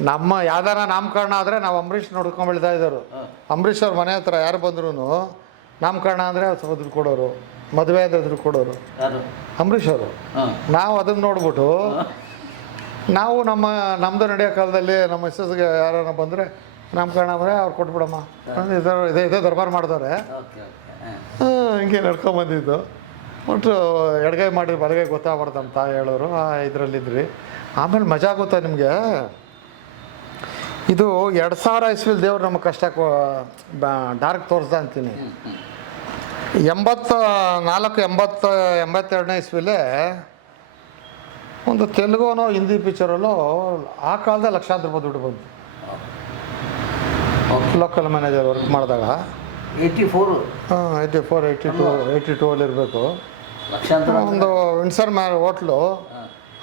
ನಮ್ಮ ಯಾವ್ದಾರ ನಾಮಕರಣ ಆದರೆ ನಾವು ಅಂಬರೀಷ್ ನೋಡ್ಕೊಂಡು ಬೆಳಿತಾ ಇದ್ದವರು. ಅಂಬರೀಷ್ ಅವ್ರ ಮನೆ ಹತ್ರ ಯಾರು ಬಂದ್ರು ನಾಮಕರಣ ಅಂದರೆ ಸ್ವಲ್ಪ ದುಡ್ಡು ಕೊಡೋರು, ಮದುವೆ ಅಂದರೆ ದುಡ್ಡು ಕೊಡೋರು ಅಂಬರೀಷ್ ಅವರು. ನಾವು ಅದನ್ನು ನೋಡ್ಬಿಟ್ಟು ನಾವು ನಮ್ಮದು ನಡೆಯೋ ಕಾಲದಲ್ಲಿ ನಮ್ಮ ಮಿಸ್ಸಸ್ಗೆ ಯಾರನ್ನ ಬಂದರೆ ನಾಮಕರಣ ಅಂದರೆ ಅವ್ರು ಕೊಟ್ಬಿಡಮ್ಮ ಇದೇ ದರ್ಬಾರ್ ಮಾಡಿದವ್ರೆ. ಹಿಂಗೆ ನಡ್ಕೊಂಬಂದಿದ್ದು. ಒಟ್ಟು ಎಡಗೈ ಮಾಡಿದ್ರೆ ಬಲಗೈ ಗೊತ್ತಾಗ್ಬಾರ್ದು ಅಂತ ಹೇಳೋರು. ಇದರಲ್ಲಿದ್ರಿ. ಆಮೇಲೆ ಮಜಾ ಗೊತ್ತಾ ನಿಮಗೆ, ಇದು 2000 ಇಸ್ವಿಲ್ ದೇವ್ರು ನಮಗೆ ಕಷ್ಟ ಡಾರ್ಕ್ ತೋರಿಸ್ದ ಅಂತೀನಿ. 82ನೇ ಇಸ್ವಿಲೇ ಒಂದು ತೆಲುಗುನೋ ಹಿಂದಿ ಪಿಕ್ಚರಲ್ಲೋ ಆ ಕಾಲದಲ್ಲಿ ಲಕ್ಷಾಂತರ ರೂಪಾಯಿ ದುಡ್ಡು ಬಂತು. ಲೋಕಲ್ ಮ್ಯಾನೇಜರ್ ವರ್ಕ್ ಮಾಡಿದಾಗ 82 ಇರಬೇಕು. ಒಂದು ವಿನ್ಸರ್ ಹೋಟ್ಲು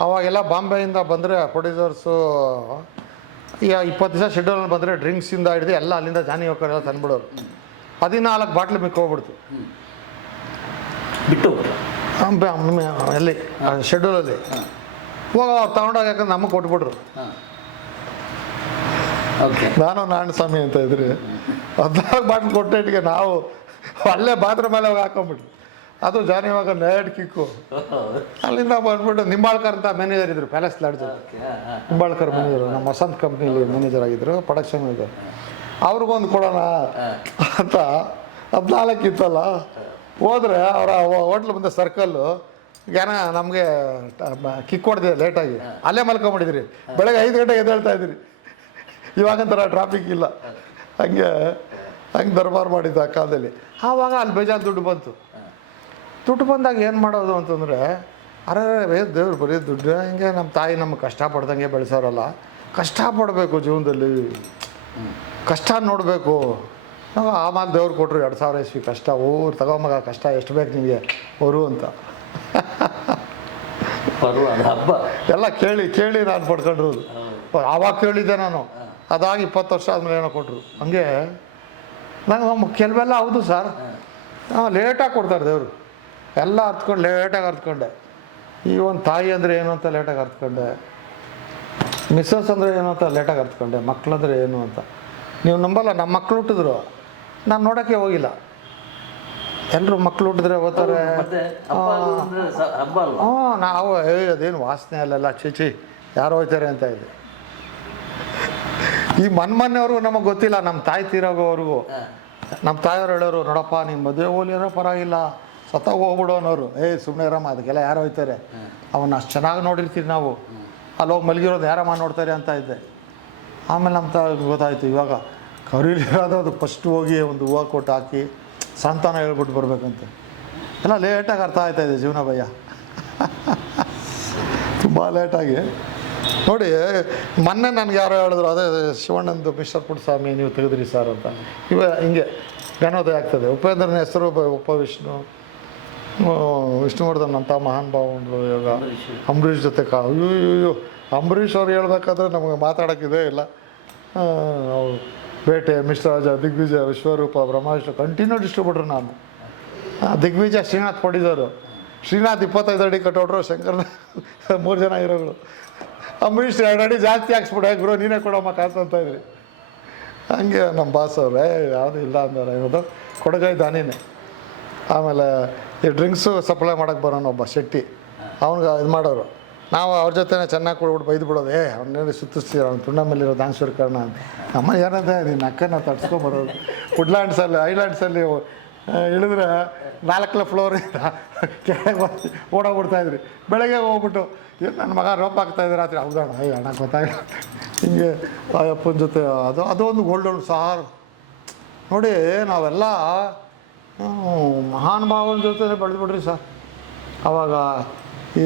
ಅವಾಗೆಲ್ಲ ಬಾಂಬೆಯಿಂದ ಬಂದರೆ ಪ್ರೊಡ್ಯೂಸರ್ಸು ಈಗ 20 ದಿವಸ ಶೆಡ್ಯೂಲ್ ಬಂದರೆ ಡ್ರಿಂಕ್ಸಿಂದ ಹಿಡಿದು ಎಲ್ಲ ಅಲ್ಲಿಂದ ಜಾನಿ ಹೋಗೋರು ಎಲ್ಲ ತಂದ್ಬಿಡೋರು. 14 ಬಾಟ್ಲು ಮಿಕ್ಕೋಗ್ಬಿಡ್ತು ಬಿಟ್ಟು ಎಲ್ಲಿ ಶೆಡ್ಯೂಲಲ್ಲಿ ಹೋಗ ಅವ್ರು ತಗೊಂಡೋಗಿ, ಯಾಕಂದ್ರೆ ನಮಗೆ ಕೊಟ್ಬಿಟ್ರು. ನಾನು ನಾರಾಯಣ ಸ್ವಾಮಿ ಅಂತ ಇದ್ರಿ 14 ಬಾಟ್ಲು ಕೊಟ್ಟಿಟ್ಟಿಗೆ ನಾವು ಅಲ್ಲೇ ಬಾತ್ರೂಮ್ ಮೇಲೆ ಹೋಗಿ ಹಾಕೊಂಡ್ಬಿಟ್ರು. ಅದು ಜಾನಿ ಇವಾಗ ನೇಡ್ ಕಿಕ್ಕು. ಅಲ್ಲಿಂದ ಬಂದ್ಬಿಟ್ಟು ನಿಂಬಾಳ್ಕರ್ ಅಂತ ಮ್ಯಾನೇಜರ್ ಇದ್ರು ಪ್ಯಾಲೇಸ್ ಲಾಡ್ಜ್. ನಿಂಬಾಳ್ಕರ್ ಮ್ಯಾನೇಜರು ನಮ್ಮ ವಸಂತ್ ಕಂಪ್ನಿಲಿ ಮ್ಯಾನೇಜರ್ ಆಗಿದ್ರು, ಪ್ರೊಡಕ್ಷನ್ ಮ್ಯಾನೇಜರ್. ಅವ್ರಿಗೊಂದು ಕೊಡೋಣ ಅಂತ 14 ಇತ್ತಲ್ಲ. ಹೋದರೆ ಅವರ ಹೋಟ್ಲ್ ಬಂದ ಸರ್ಕಲ್ಲು ಏನೋ ನಮಗೆ ಕಿಕ್ ಹೊಡೆದಿದೆ ಲೇಟಾಗಿ, ಅಲ್ಲೇ ಮಲ್ಕೊಂಬಿಟ್ಟಿದ್ರಿ. ಬೆಳಗ್ಗೆ 5 ಗಂಟೆಗೆ ಎದ್ದೇಳ್ತಾ ಇದ್ರಿ. ಇವಾಗಂತರ ಟ್ರಾಫಿಕ್ ಇಲ್ಲ. ಹಂಗೆ ದರ್ಬಾರ್ ಮಾಡಿದ್ದು ಆ ಕಾಲದಲ್ಲಿ. ಆವಾಗ ಅಲ್ಲಿ ಬೇಜಾರು ದುಡ್ಡು ಬಂತು. ದುಡ್ಡು ಬಂದಾಗ ಏನು ಮಾಡೋದು ಅಂತಂದರೆ, ಅರೆ ದೇವ್ರು ಬರೀ ದುಡ್ಡು ಹಿಂಗೆ ನಮ್ಮ ತಾಯಿ ನಮ್ಗೆ ಕಷ್ಟಪಡ್ದಂಗೆ ಬೆಳೆಸೋರಲ್ಲ, ಕಷ್ಟಪಡಬೇಕು ಜೀವನದಲ್ಲಿ, ಕಷ್ಟ ನೋಡಬೇಕು. ನಾವು ಆಮೇಲೆ ದೇವ್ರು ಕೊಟ್ಟರು 2000 ಇಸ್ವಿ ಕಷ್ಟ. ತಗೊಂಬಗ ಕಷ್ಟ ಎಷ್ಟು ಬೇಕು ನಿಮಗೆ ಅವರು ಅಂತ ಹಬ್ಬ ಎಲ್ಲ ಕೇಳಿ ನಾನು ಪಡ್ಕೊಂಡಿರೋದು. ಆವಾಗ ಕೇಳಿದ್ದೆ ನಾನು. ಅದಾಗಿ 20 ವರ್ಷ ಆದಮೇಲೆ ಏನೋ ಕೊಟ್ಟರು. ಹಂಗೆ ನಂಗೆ ಕೆಲವೆಲ್ಲ ಹೌದು ಸರ್, ಲೇಟಾಗಿ ಕೊಡ್ತಾರೆ ದೇವರು. ಎಲ್ಲ ಅರ್ತ್ಕೊಂಡು ಲೇಟಾಗಿ ಅರ್ತ್ಕೊಂಡೆ. ಈ ಒಂದು ತಾಯಿ ಅಂದರೆ ಏನು ಅಂತ ಲೇಟಾಗಿ ಅರ್ತ್ಕೊಂಡೆ, ಮಿಸ್ಸಸ್ ಅಂದರೆ ಏನು ಅಂತ ಲೇಟಾಗಿ ಅರ್ತ್ಕೊಂಡೆ, ಮಕ್ಕಳಂದ್ರೆ ಏನು ಅಂತ. ನೀವು ನಂಬಲ್ಲ, ನಮ್ಮ ಮಕ್ಕಳು ಹುಟ್ಟಿದ್ರು ನಾನು ನೋಡೋಕ್ಕೆ ಹೋಗಿಲ್ಲ. ಎಲ್ಲರೂ ಮಕ್ಕಳು ಹುಟ್ಟಿದ್ರೆ ಓದ್ತಾರೆ. ನಾವು ಅದೇನು ವಾಸನೆ ಅಲ್ಲೆಲ್ಲ ಚೀಚಿ ಯಾರು ಹೋಯ್ತಾರೆ ಅಂತ ಇದೆ. ಈ ಮೊನ್ನೆವರೆಗೂ ನಮಗೆ ಗೊತ್ತಿಲ್ಲ, ನಮ್ಮ ತಾಯಿ ತೀರೋಗೋವರೆಗೂ ನಮ್ಮ ತಾಯಿಯವ್ರು ಹೇಳೋರು, ನೋಡಪ್ಪ ನಿಮ್ಮ ಮದುವೆ ಹೋಲಿರೋ ಪರವಾಗಿಲ್ಲ, ಸತ್ತಾಗ ಹೋಗ್ಬಿಡು ಅನ್ನೋರು. ಸುಮ್ಮನೆ ಇರಮ್ಮ, ಅದಕ್ಕೆಲ್ಲ ಯಾರು ಹೋಯ್ತಾರೆ, ಅವನ್ನ ಅಷ್ಟು ಚೆನ್ನಾಗಿ ನೋಡಿರ್ತೀವಿ ನಾವು, ಅಲ್ಲಿ ಹೋಗಿ ಮಲಗಿರೋದು ಯಾರಮ್ಮ ನೋಡ್ತಾರೆ ಅಂತ ಇದ್ದೆ. ಆಮೇಲೆ ನಮ್ಮ ತಾಯಿ ಗೊತ್ತಾಯಿತು, ಇವಾಗ ಕರೀಲಿರೋದು ಅದು ಫಸ್ಟ್ ಹೋಗಿ ಒಂದು ಹೂವು ಕೊಟ್ಟು ಹಾಕಿ ಸಂತಾನ ಹೇಳ್ಬಿಟ್ಟು ಬರ್ಬೇಕಂತೆ. ಎಲ್ಲ ಲೇಟಾಗಿ ಅರ್ಥ ಆಯ್ತಾಯಿದೆ ಜೀವನ ಭಯ್ಯ. ತುಂಬ ಲೇಟಾಗಿ ನೋಡಿ. ಮೊನ್ನೆ ನನಗೆ ಯಾರೋ ಹೇಳಿದ್ರು, ಅದೇ ಶಿವಣ್ಣಂದು ಮಿಸ್ಟರ್ ಪುಟ್ಟಸ್ವಾಮಿ ನೀವು ತೆಗೆದ್ರಿ ಸರ್ ಅಂತ. ಹಿಂಗೆ ಜ್ಞಾನೋದಯ ಆಗ್ತದೆ. ಉಪೇಂದ್ರನ ಹೆಸರು ಉಪವಿಷ್ಣು, ವಿಷ್ಣುವರ್ಧನ್ ಅಂತ ಮಹಾನ್ ಭಾವಗಳು ಇವಾಗ ಅಂಬರೀಷ್ ಜೊತೆ ಅಯ್ಯೋ ಅಂಬರೀಷ್ ಅವ್ರು ಹೇಳ್ಬೇಕಾದ್ರೆ ನಮಗೆ ಮಾತಾಡೋಕ್ಕಿದೆ ಇಲ್ಲ. ಅವ್ರು ಬೇಟೆ, ಮಿಸ್ಟರ್ ರಾಜ, ದಿಗ್ವಿಜಯ, ವಿಶ್ವರೂಪ, ಬ್ರಹ್ಮವಿಷ್ಣು ಕಂಟಿನ್ಯೂ ಡಿಸ್ಟ್ರಿಬ್ಯೂಟ್ರು ನಾನು. ದಿಗ್ವಿಜಯ ಶ್ರೀನಾಥ್ ಪಡಿದವರು. ಶ್ರೀನಾಥ್ 25 ಅಡಿ ಕಟ್ಟೋಟ್ರು, ಶಂಕರ್ನ 3 ಜನ ಹೀರೋಗಳು. ಅಂಬರೀಷ್ 2 ಅಡಿ ಜಾಸ್ತಿ ಹಾಕ್ಸ್ಬಿಡ ಗುರು ನೀನೇ ಕೊಡೋಮ್ಮ ಕಾಸು ಅಂತ ಇದ್ರಿ. ಹಂಗೆ ನಮ್ಮ ಬಾಸ್ ಅವ್ರೆ ಯಾವುದು ಇಲ್ಲ ಅಂದಾರೆ. ಇರೋದು ಕೊಡಗೈ ದಾನಿನೇ. ಆಮೇಲೆ ಈ ಡ್ರಿಂಕ್ಸು ಸಪ್ಲೈ ಮಾಡೋಕ್ಕೆ ಬರೋನು ಒಬ್ಬ ಶೆಟ್ಟಿ, ಅವ್ನಿಗೆ ಇದು ಮಾಡೋರು. ನಾವು ಅವ್ರ ಜೊತೆನೇ ಚೆನ್ನಾಗಿ ಕೊಡ್ಬಿಟ್ಟು ಬೈದು ಬಿಡೋದು, ಅವನ್ನೇಳಿ ಸುತ್ತಿಸ್ತೀರ ಅವ್ನು ತುಂಡ ಮೇಲಿರೋ ದಾನ್ಶ್ವರ್ ಕಾರಣ ಅಂತ. ಅಮ್ಮ ಏನಂತ ನೀನು ಅಕ್ಕನ ತಡ್ಸ್ಕೊಂಬರೋದು. ವುಡ್ಲ್ಯಾಂಡ್ಸಲ್ಲಿ ಐಲ್ಯಾಂಡ್ಸಲ್ಲಿ ಇಳಿದ್ರೆ 4ನೇ ಫ್ಲೋರಿಂದ ಕೆಳಗೆ ಓಡೋಗ್ಬಿಡ್ತಾಯಿದ್ರಿ. ಬೆಳಗ್ಗೆ ಹೋಗ್ಬಿಟ್ಟು ನನ್ನ ಮಗ ರೋಪ್ ಆಗ್ತಾಯಿದ್ದೆ ರಾತ್ರಿ. ಹೌದಣ್ಣ ಅಣ್ಣ ಗೊತ್ತಾಗ ಹಿಂಗೆ ಆ ಅಪ್ಪನ ಜೊತೆ ಅದೊಂದು ಗೋಲ್ಡನ್ ಸಾರ್ ನೋಡಿ. ನಾವೆಲ್ಲ ಮಹಾನ್ ಭಾವನ ಜೊತೆ ಬೆಳೆದ್ಬಿಡ್ರಿ ಸರ್. ಆವಾಗ ಈ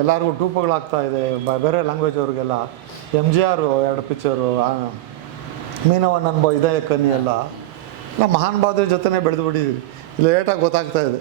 ಎಲ್ಲರಿಗೂ ಟೂಪುಗಳಾಗ್ತಾಯಿದೆ ಬೇರೆ ಲ್ಯಾಂಗ್ವೇಜ್ ಅವ್ರಿಗೆಲ್ಲ. MGR 2 ಪಿಕ್ಚರು, ಮೀನವನ್ ಅನ್ಬೋ ಇದೇ ಕನ್ನಿ ಎಲ್ಲ ಮಹಾನ್ ಭಾವದ ಜೊತೆನೇ ಬೆಳೆದು ಬಿಟ್ಟಿದ್ದೀವಿ. ಲೇಟಾಗಿ ಗೊತ್ತಾಗ್ತಾಯಿದೆ.